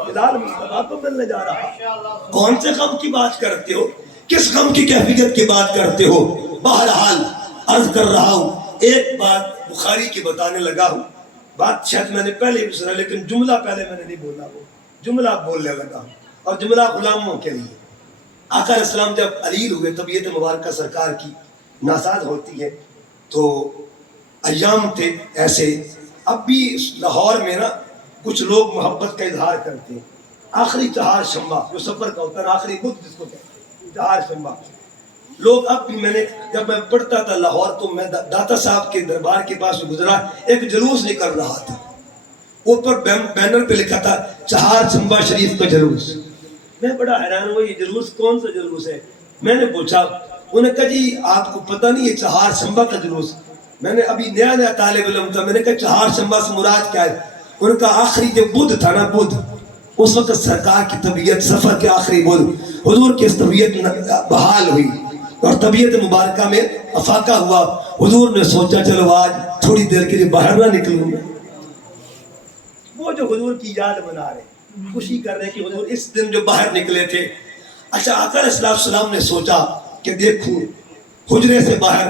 بلال مصطفیٰ کو ملنے جا رہا. کون سے غم کی بات کرتے ہو, کس غم کی کیفیت کی بات کرتے ہو؟ بہرحال عرض کر رہا ہوں, ایک بات بخاری کی بتانے لگا ہوں. بات شاید میں نے پہلے بھی سنا لیکن جملہ پہلے میں نے نہیں بولا, وہ جملہ بولنے لگا ہوں. اور جملہ غلاموں کے لیے. آقا علیہ السلام جب علیل ہوئے طبیعت مبارکہ سرکار کی ناساز ہوتی ہے تو ایام تھے ایسے. اب بھی لاہور میں نا کچھ لوگ محبت کا اظہار کرتے ہیں. آخری چہار شمبہ جو سفر کا ہوتا ہے, آخری بدھ جس کو کہتے ہیں, چہار شمبہ لوگ. اب بھی میں نے جب میں پڑھتا تھا لاہور تو میں داتا صاحب کے دربار کے پاس گزرا, ایک جلوس نکل رہا تھا, اوپر بینر پہ لکھا تھا چہار شمبہ شریف کا جلوس. میں بڑا حیران ہوا یہ جلوس کون سا جلوس ہے. میں نے پوچھا, انہوں نے کہا جی آپ کو پتہ نہیں یہ چہار شنبہ کا جلوس. میں نے ابھی نیا طالب علم تھا, میں نے کہا چہار شنبہ سے مراد کیا ہے؟ انہوں نے کہا آخری جو بدھ تھا نا, بدھ, اس وقت سرکار کی طبیعت سفر کے آخری بدھ حضور کی طبیعت بحال ہوئی اور طبیعت مبارکہ میں افاقہ ہوا. حضور نے سوچا چلو آج تھوڑی دیر کے لیے باہر نہ نکلوں میں. وہ جو حضور کی یاد منا رہے, خوشی کر رہے کہ حضور اس دن جو باہر نکلے تھے. اچھا آقا علیہ السلام نے سوچا کہ دیکھوں حجرے سے باہر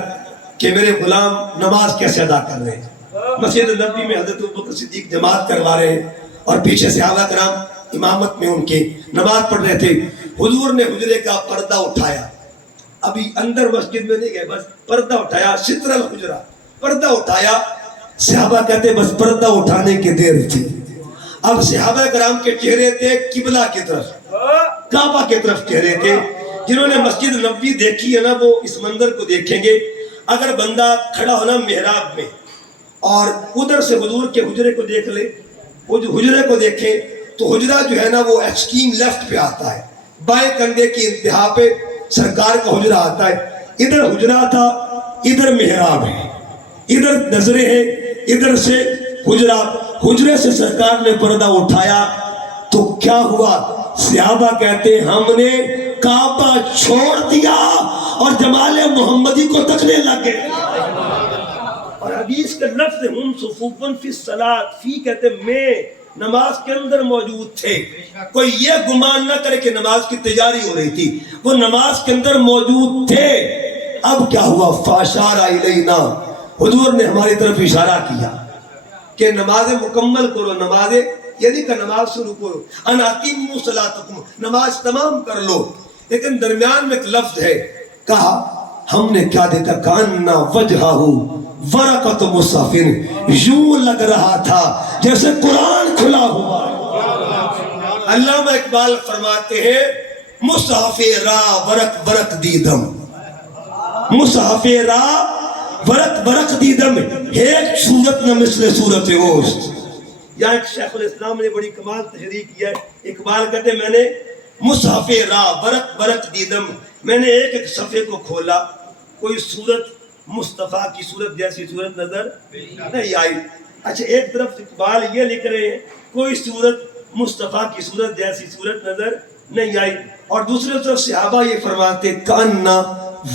کہ میرے غلام نماز کیسے ادا کر رہے ہیں. مسجد نبوی میں حضرت ابوبکر صدیق جماعت کروا رہے ہیں اور پیچھے صحابہ کرام امامت میں ان کے نماز پڑھ رہے تھے. حضور نے حجرے کا پردہ اٹھایا, ابھی اندر مسجد میں نہیں گئے, بس پردہ اٹھایا, ستر الحجرہ, پردہ اٹھایا. صحابہ کہتے بس پردہ اٹھانے کی دیر تھی. اب صحابہ کرام کے چہرے تھے قبلہ کی طرف, کعبہ کی طرف چہرے تھے. جنہوں نے مسجد نبوی دیکھی ہے نا وہ اس منظر کو دیکھیں گے. اگر بندہ کھڑا ہونا محراب میں اور ادھر سے حضور کے حجرے کو دیکھ لے, وہ جو حجرے کو دیکھیں تو حجرہ جو ہے نا وہ ایکسٹریم لیفٹ پہ آتا ہے, بائیں کندھے کی انتہا پہ سرکار کا حجرہ آتا ہے. ادھر حجرہ تھا, ادھر محراب ہے, ادھر نظریں ہیں, ادھر سے حجرہ. حجرے سے سرکار نے پردہ اٹھایا تو کیا ہوا؟ صحابہ کہتے ہم نے کعبہ چھوڑ دیا اور جمال محمدی کو تکنے لگ گئے. اور حدیث کا لفظ ہم صفوفن فی الصلاۃ, فی کہتے میں نماز کے اندر موجود تھے. کوئی یہ گمان نہ کرے کہ نماز کی تیاری ہو رہی تھی, وہ نماز کے اندر موجود تھے. اب کیا ہوا؟ فاشار الینا, حضور نے ہماری طرف اشارہ کیا کہ نماز مکمل کرو. نماز یعنی کہ نماز شروع کرو, ان اتموا صلاتکم, نماز تمام کر لو. لیکن درمیان میں ایک لفظ ہے, کہا ہم نے کیا دیکھا, کانا وجہہ ورقۃ مصحف, یوں لگ رہا تھا جیسے قرآن کھلا ہوا. علامہ اقبال فرماتے ہیں مصحف را ورق ورق دیدم, مصحف را ورق ورق دیدم, ایک صورت نہ مثل صورت اوست. یہاں ایک شیخ الاسلام نے بڑی کمال تحریر کیا ہے. اقبال کہتے ہیں میں نے مصحف را ورق ورق دیدم, میں نے ایک ایک صفحے کو کھولا, کوئی صورت مصطفیٰ کی صورت جیسی صورت نظر نہیں آئی. اچھا ایک طرف اقبال یہ لکھ رہے ہیں کوئی صورت مصطفیٰ کی صورت جیسی صورت نظر نہیں آئی, اور دوسری طرف صحابہ یہ فرماتے کانا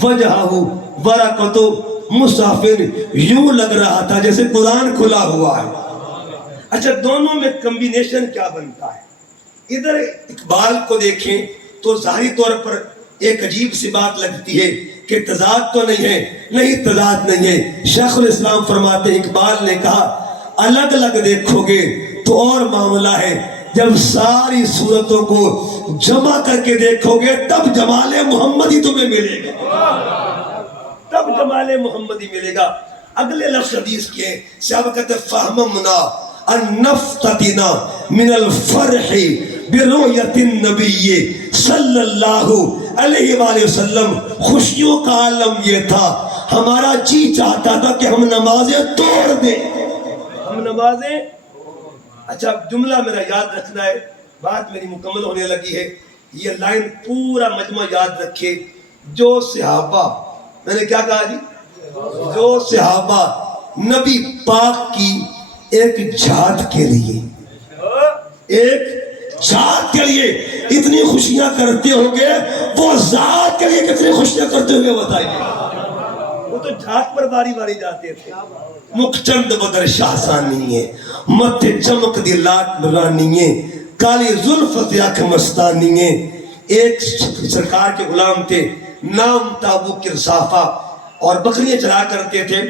وجہہ ورقۃ مصحف, یوں لگ رہا تھا جیسے قرآن کھلا ہوا ہے. اچھا دونوں میں کمبینیشن کیا بنتا ہے؟ ادھر اقبال کو دیکھیں تو ظاہری طور پر ایک عجیب سی بات لگتی ہے کہ تضاد تو نہیں ہے, نہیں تضاد نہیں ہے. شیخ الاسلام فرماتے اقبال نے کہا الگ الگ دیکھو گے تو اور معاملہ ہے, جب ساری صورتوں کو جمع کر کے دیکھو گے تب جمال محمدی تمہیں ملے گا, تب جمال محمدی ملے گا. اگلے لفظ حدیث کے صحابہ کہتے فہممنا النفتتنا من الفرح برؤیت النبی صلی اللہ علیہ وآلہ وسلم, خوشیوں کا عالم یہ تھا ہمارا جی چاہتا تھا کہ ہم نمازیں توڑ دیں, ہم نمازیں. اچھا جملہ میرا یاد رکھنا ہے, بات میری مکمل ہونے لگی ہے. یہ لائن پورا مجمع یاد رکھے, جو صحابہ, میں نے کیا کہا جی, جو صحابہ نبی پاک کی ایک جھات کے لیے, ایک جھات کے لیے اتنی خوشیاں کرتے ہوں گے, وہ ذات کے لیے کتنی خوشیاں کرتے ہوں گے بتائیے. وہ تو جھات پر باری باری جاتے تھے. مکچند بدر شاہسانی ہے, مت چمک دی لاٹ رانی ہے, کالی زلفت اکھ مستانی ہے. ایک سرکار کے غلام تھے, نام تھا ابو کرصافہ, اور بکریاں چلا کرتے تھے.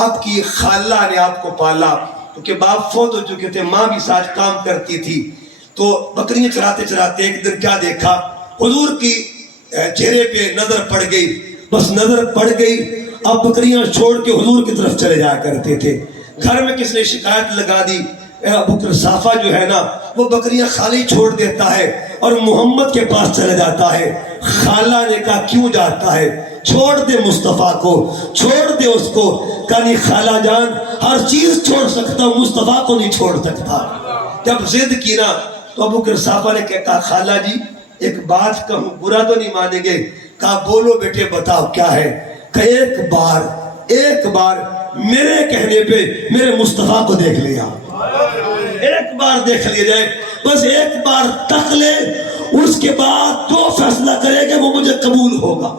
آپ کی خالہ نے آپ کو پالا کیونکہ باپ فوت ہو چکے تھے, ماں بھی ساتھ کام کرتی تھی. تو بکریاں چراتے چراتے ایک دن کیا دیکھا, حضور کی چہرے پہ نظر پڑ گئی, بس نظر پڑ گئی. اب بکریاں چھوڑ کے حضور کی طرف چلے جایا کرتے تھے. گھر میں کس نے شکایت لگا دی, ابو کرصافہ جو ہے نا وہ بکریاں خالی چھوڑ دیتا ہے اور محمد کے پاس چلے جاتا ہے. خالہ نے کہا کیوں جاتا ہے, چھوڑ دے مصطفیٰ کو, چھوڑ دے اس کو. کہانی خالہ جان ہر چیز چھوڑ سکتا ہوں, مصطفیٰ کو نہیں چھوڑ سکتا. جب ضد کی نا تو ابو کرصافہ نے کہا خالہ جی ایک بات کہوں برا تو نہیں مانیں گے. کہا بولو بیٹے بتاؤ کیا ہے. کہ ایک بار میرے کہنے پہ میرے مصطفیٰ کو دیکھ لیا. ایک بار دیکھ لیا جائے, بس ایک بار تک لے, اس کے بعد جو فیصلہ کرے گا وہ مجھے قبول ہوگا.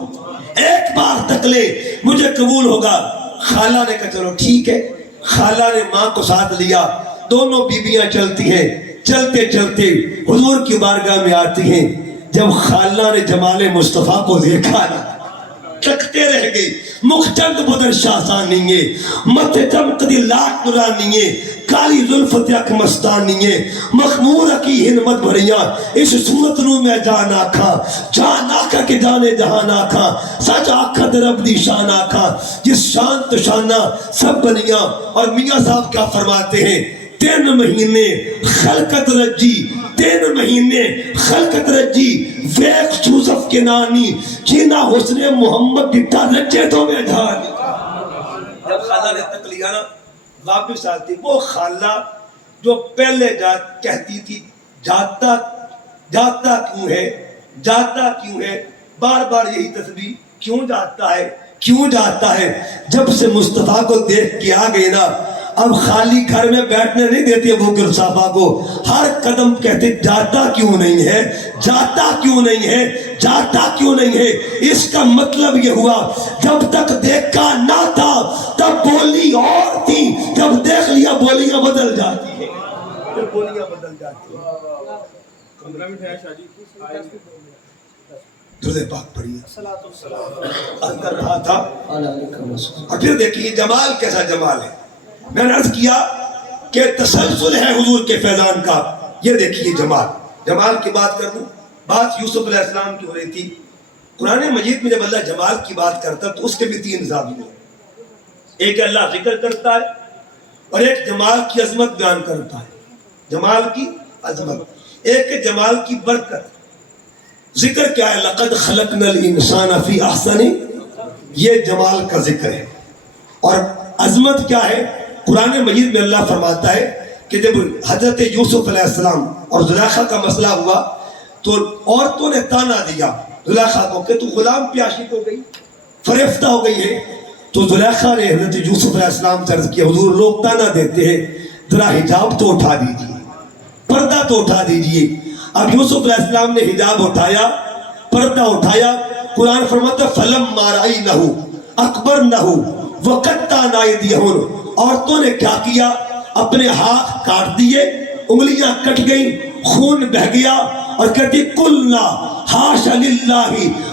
ایک بار تک لے مجھے قبول ہوگا. خالہ نے کہا چلو ٹھیک ہے. خالہ نے ماں کو ساتھ لیا. دونوں بیویاں چلتی ہیں. چلتے چلتے حضور کی بارگاہ میں آتی ہیں. جب خالہ نے جمال مصطفیٰ کو دیکھا نا, تکتے رہ گئی. مخ چند بدر شاہسانیے, مت چمک دی لاٹ نورانیے, کالی زلفت یک مستانیے, مخمور کی ہنمت بھریاں, اس صورت نو میں جان آکھا کہ جانے جہان آکھا, سچ آکھا در رب دی شان آکھا, جس شان تو شانہ سب بنیاں. اور میاں صاحب کیا فرماتے ہیں, 3 مہینے خلقت رجی, 3 مہینے خلقت رجی, ویک یوسف کے نانی, جینا حسن محمد ڈٹا رجے تو میں جھانی. جب خالہ نے تک لیا نا, واپس آتی, وہ خالہ جو پہلے کہتی تھی جاتا کیوں ہے, جاتا کیوں ہے, بار بار یہی تسبیح, کیوں جاتا ہے, کیوں جاتا ہے. جب سے مصطفیٰ کو دیکھ کے آ گئے نا, اب خالی گھر میں بیٹھنے نہیں دیتی ابو بکر صحابہ کو. ہر قدم کہتے جاتا کیوں نہیں ہے, جاتا کیوں نہیں ہے, جاتا کیوں نہیں ہے. اس کا مطلب یہ ہوا جب تک دیکھا نہ تھا تب بولی اور تھی, جب دیکھ لیا بولیاں بدل جاتی ہیں, بولیاں بدل جاتی ہیں. درود پاک پڑھیے. کر رہا تھا. اور پھر دیکھیے جمال کیسا جمال ہے. میں نے عرض کیا کہ تسلسل ہے حضور کے فیضان کا. یہ دیکھیے جمال کی بات کر دوں. بات یوسف علیہ السلام کی ہو رہی تھی. قرآن مجید میں جب اللہ جمال کی بات کرتا تو اس کے بھی 3 زاویے ہیں. ایک اللہ ذکر کرتا ہے اور ایک جمال کی عظمت بیان کرتا ہے. جمال کی عظمت, ایک جمال کی برکت. ذکر کیا ہے, لقد خلقنا الانسان فی احسن, یہ جمال کا ذکر ہے. اور عظمت کیا ہے, قرآن مجید میں اللہ فرماتا ہے کہ جب حضرت یوسف علیہ السلام اور زلیخا کا مسئلہ ہوا تو عورتوں نے تانا دیا زلیخا کو کہ تو غلام پہ عاشق ہو گئی, فریفتہ ہو گئی ہے. تو زلیخا نے حضرت یوسف علیہ السلام سے عرض کیا حضور لوگ تانا دیتے ہیں, ذرا حجاب تو اٹھا دیجیے, پردہ تو اٹھا دیجیے. اب یوسف علیہ السلام نے حجاب اٹھایا, پردہ اٹھایا. قرآن فرماتا فلما رأینہ اکبرنہ وقطعن ایدیہن, عورتوں نے کیا کیا, اپنے ہاتھ کاٹ دیے, انگلیاں کٹ گئیں, خون بہ گیا, اور کہتی قلنا حاشا للہ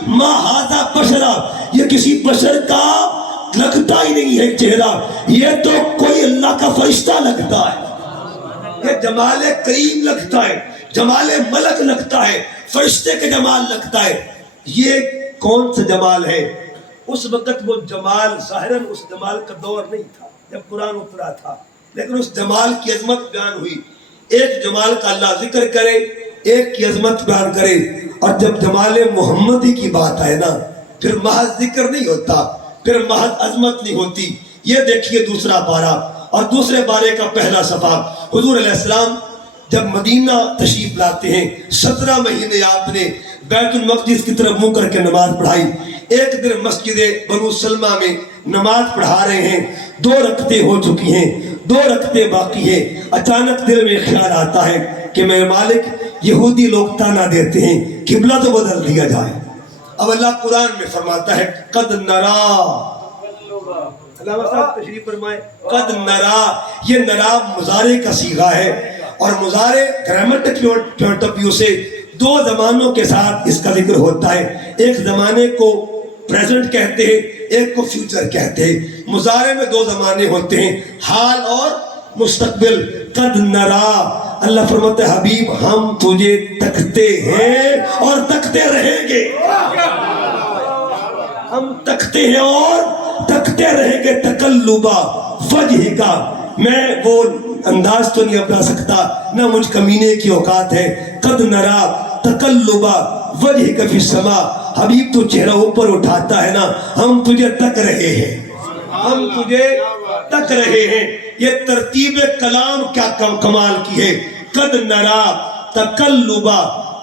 ما ھذا بشرا, یہ کسی بشر کا لگتا ہی نہیں ہے چہرہ, یہ تو کوئی اللہ کا فرشتہ لگتا ہے. یہ جمال کریم لگتا ہے, جمال ملک لگتا ہے, فرشتے کے جمال لگتا ہے. یہ کون سا جمال ہے؟ اس وقت وہ جمال ظاہراً اس جمال کا دور نہیں تھا جب قرآن اترا تھا, لیکن اس جمال کی عظمت بیان ہوئی. ایک جمال کا اللہ ذکر کرے, ایک کی عظمت بیان کرے. اور جب جمال محمدی کی بات آئے نا, پھر محض ذکر نہیں ہوتا, پھر محض عظمت نہیں ہوتی. یہ دیکھیے دوسرا پارہ اور دوسرے پارے کا پہلا صفحہ. حضور علیہ السلام جب مدینہ تشریف لاتے ہیں, 17 مہینے آپ نے بیت المقدس کی طرف منہ کر کے نماز پڑھائی. ایک دن مسجد بنو سلمہ میں نماز پڑھا رہے ہیں, 2 رکعتیں ہو چکی ہیں, 2 رکعتیں باقی ہیں. اچانک دل میں خیال آتا ہے کہ میرے مالک یہودی لوگ تانا دیتے ہیں قبلہ تو بدل دیا جائے. اب اللہ قرآن میں فرماتا ہے قد نرا, علامہ صاحب تشریف فرمائے, قد نرا. یہ نرا مضارع کا صیغہ ہے, اور مضارع گرامیٹک پوائنٹ آف ویو سے 2 زمانوں کے ساتھ اس کا ذکر ہوتا ہے. ایک زمانے کو پریزنٹ کہتے ہیں, ایک کو فیوچر کہتے ہیں. مضارع میں 2 زمانے ہوتے ہیں, حال اور مستقبل. قد نرا, اللہ فرماتا ہے حبیب ہم تجھے تکتے ہیں اور تکتے رہیں گے. ہم تکتے ہیں اور تکتے رہیں گے. تقلبا وجہ کا, میں وہ انداز تو نہیں اپنا سکتا, نہ مجھ کمینے کی اوقات ہے. قد نرا تقلبا وجہ کا فی السماء, حبیب تو چہرہ اوپر اٹھاتا ہے نا, ہم تجھے تک رہے ہیں, ہم تجھے تک رہے ہیں. یہ ترتیب کلام کیا کمال کی ہے. قد نرا تقلبا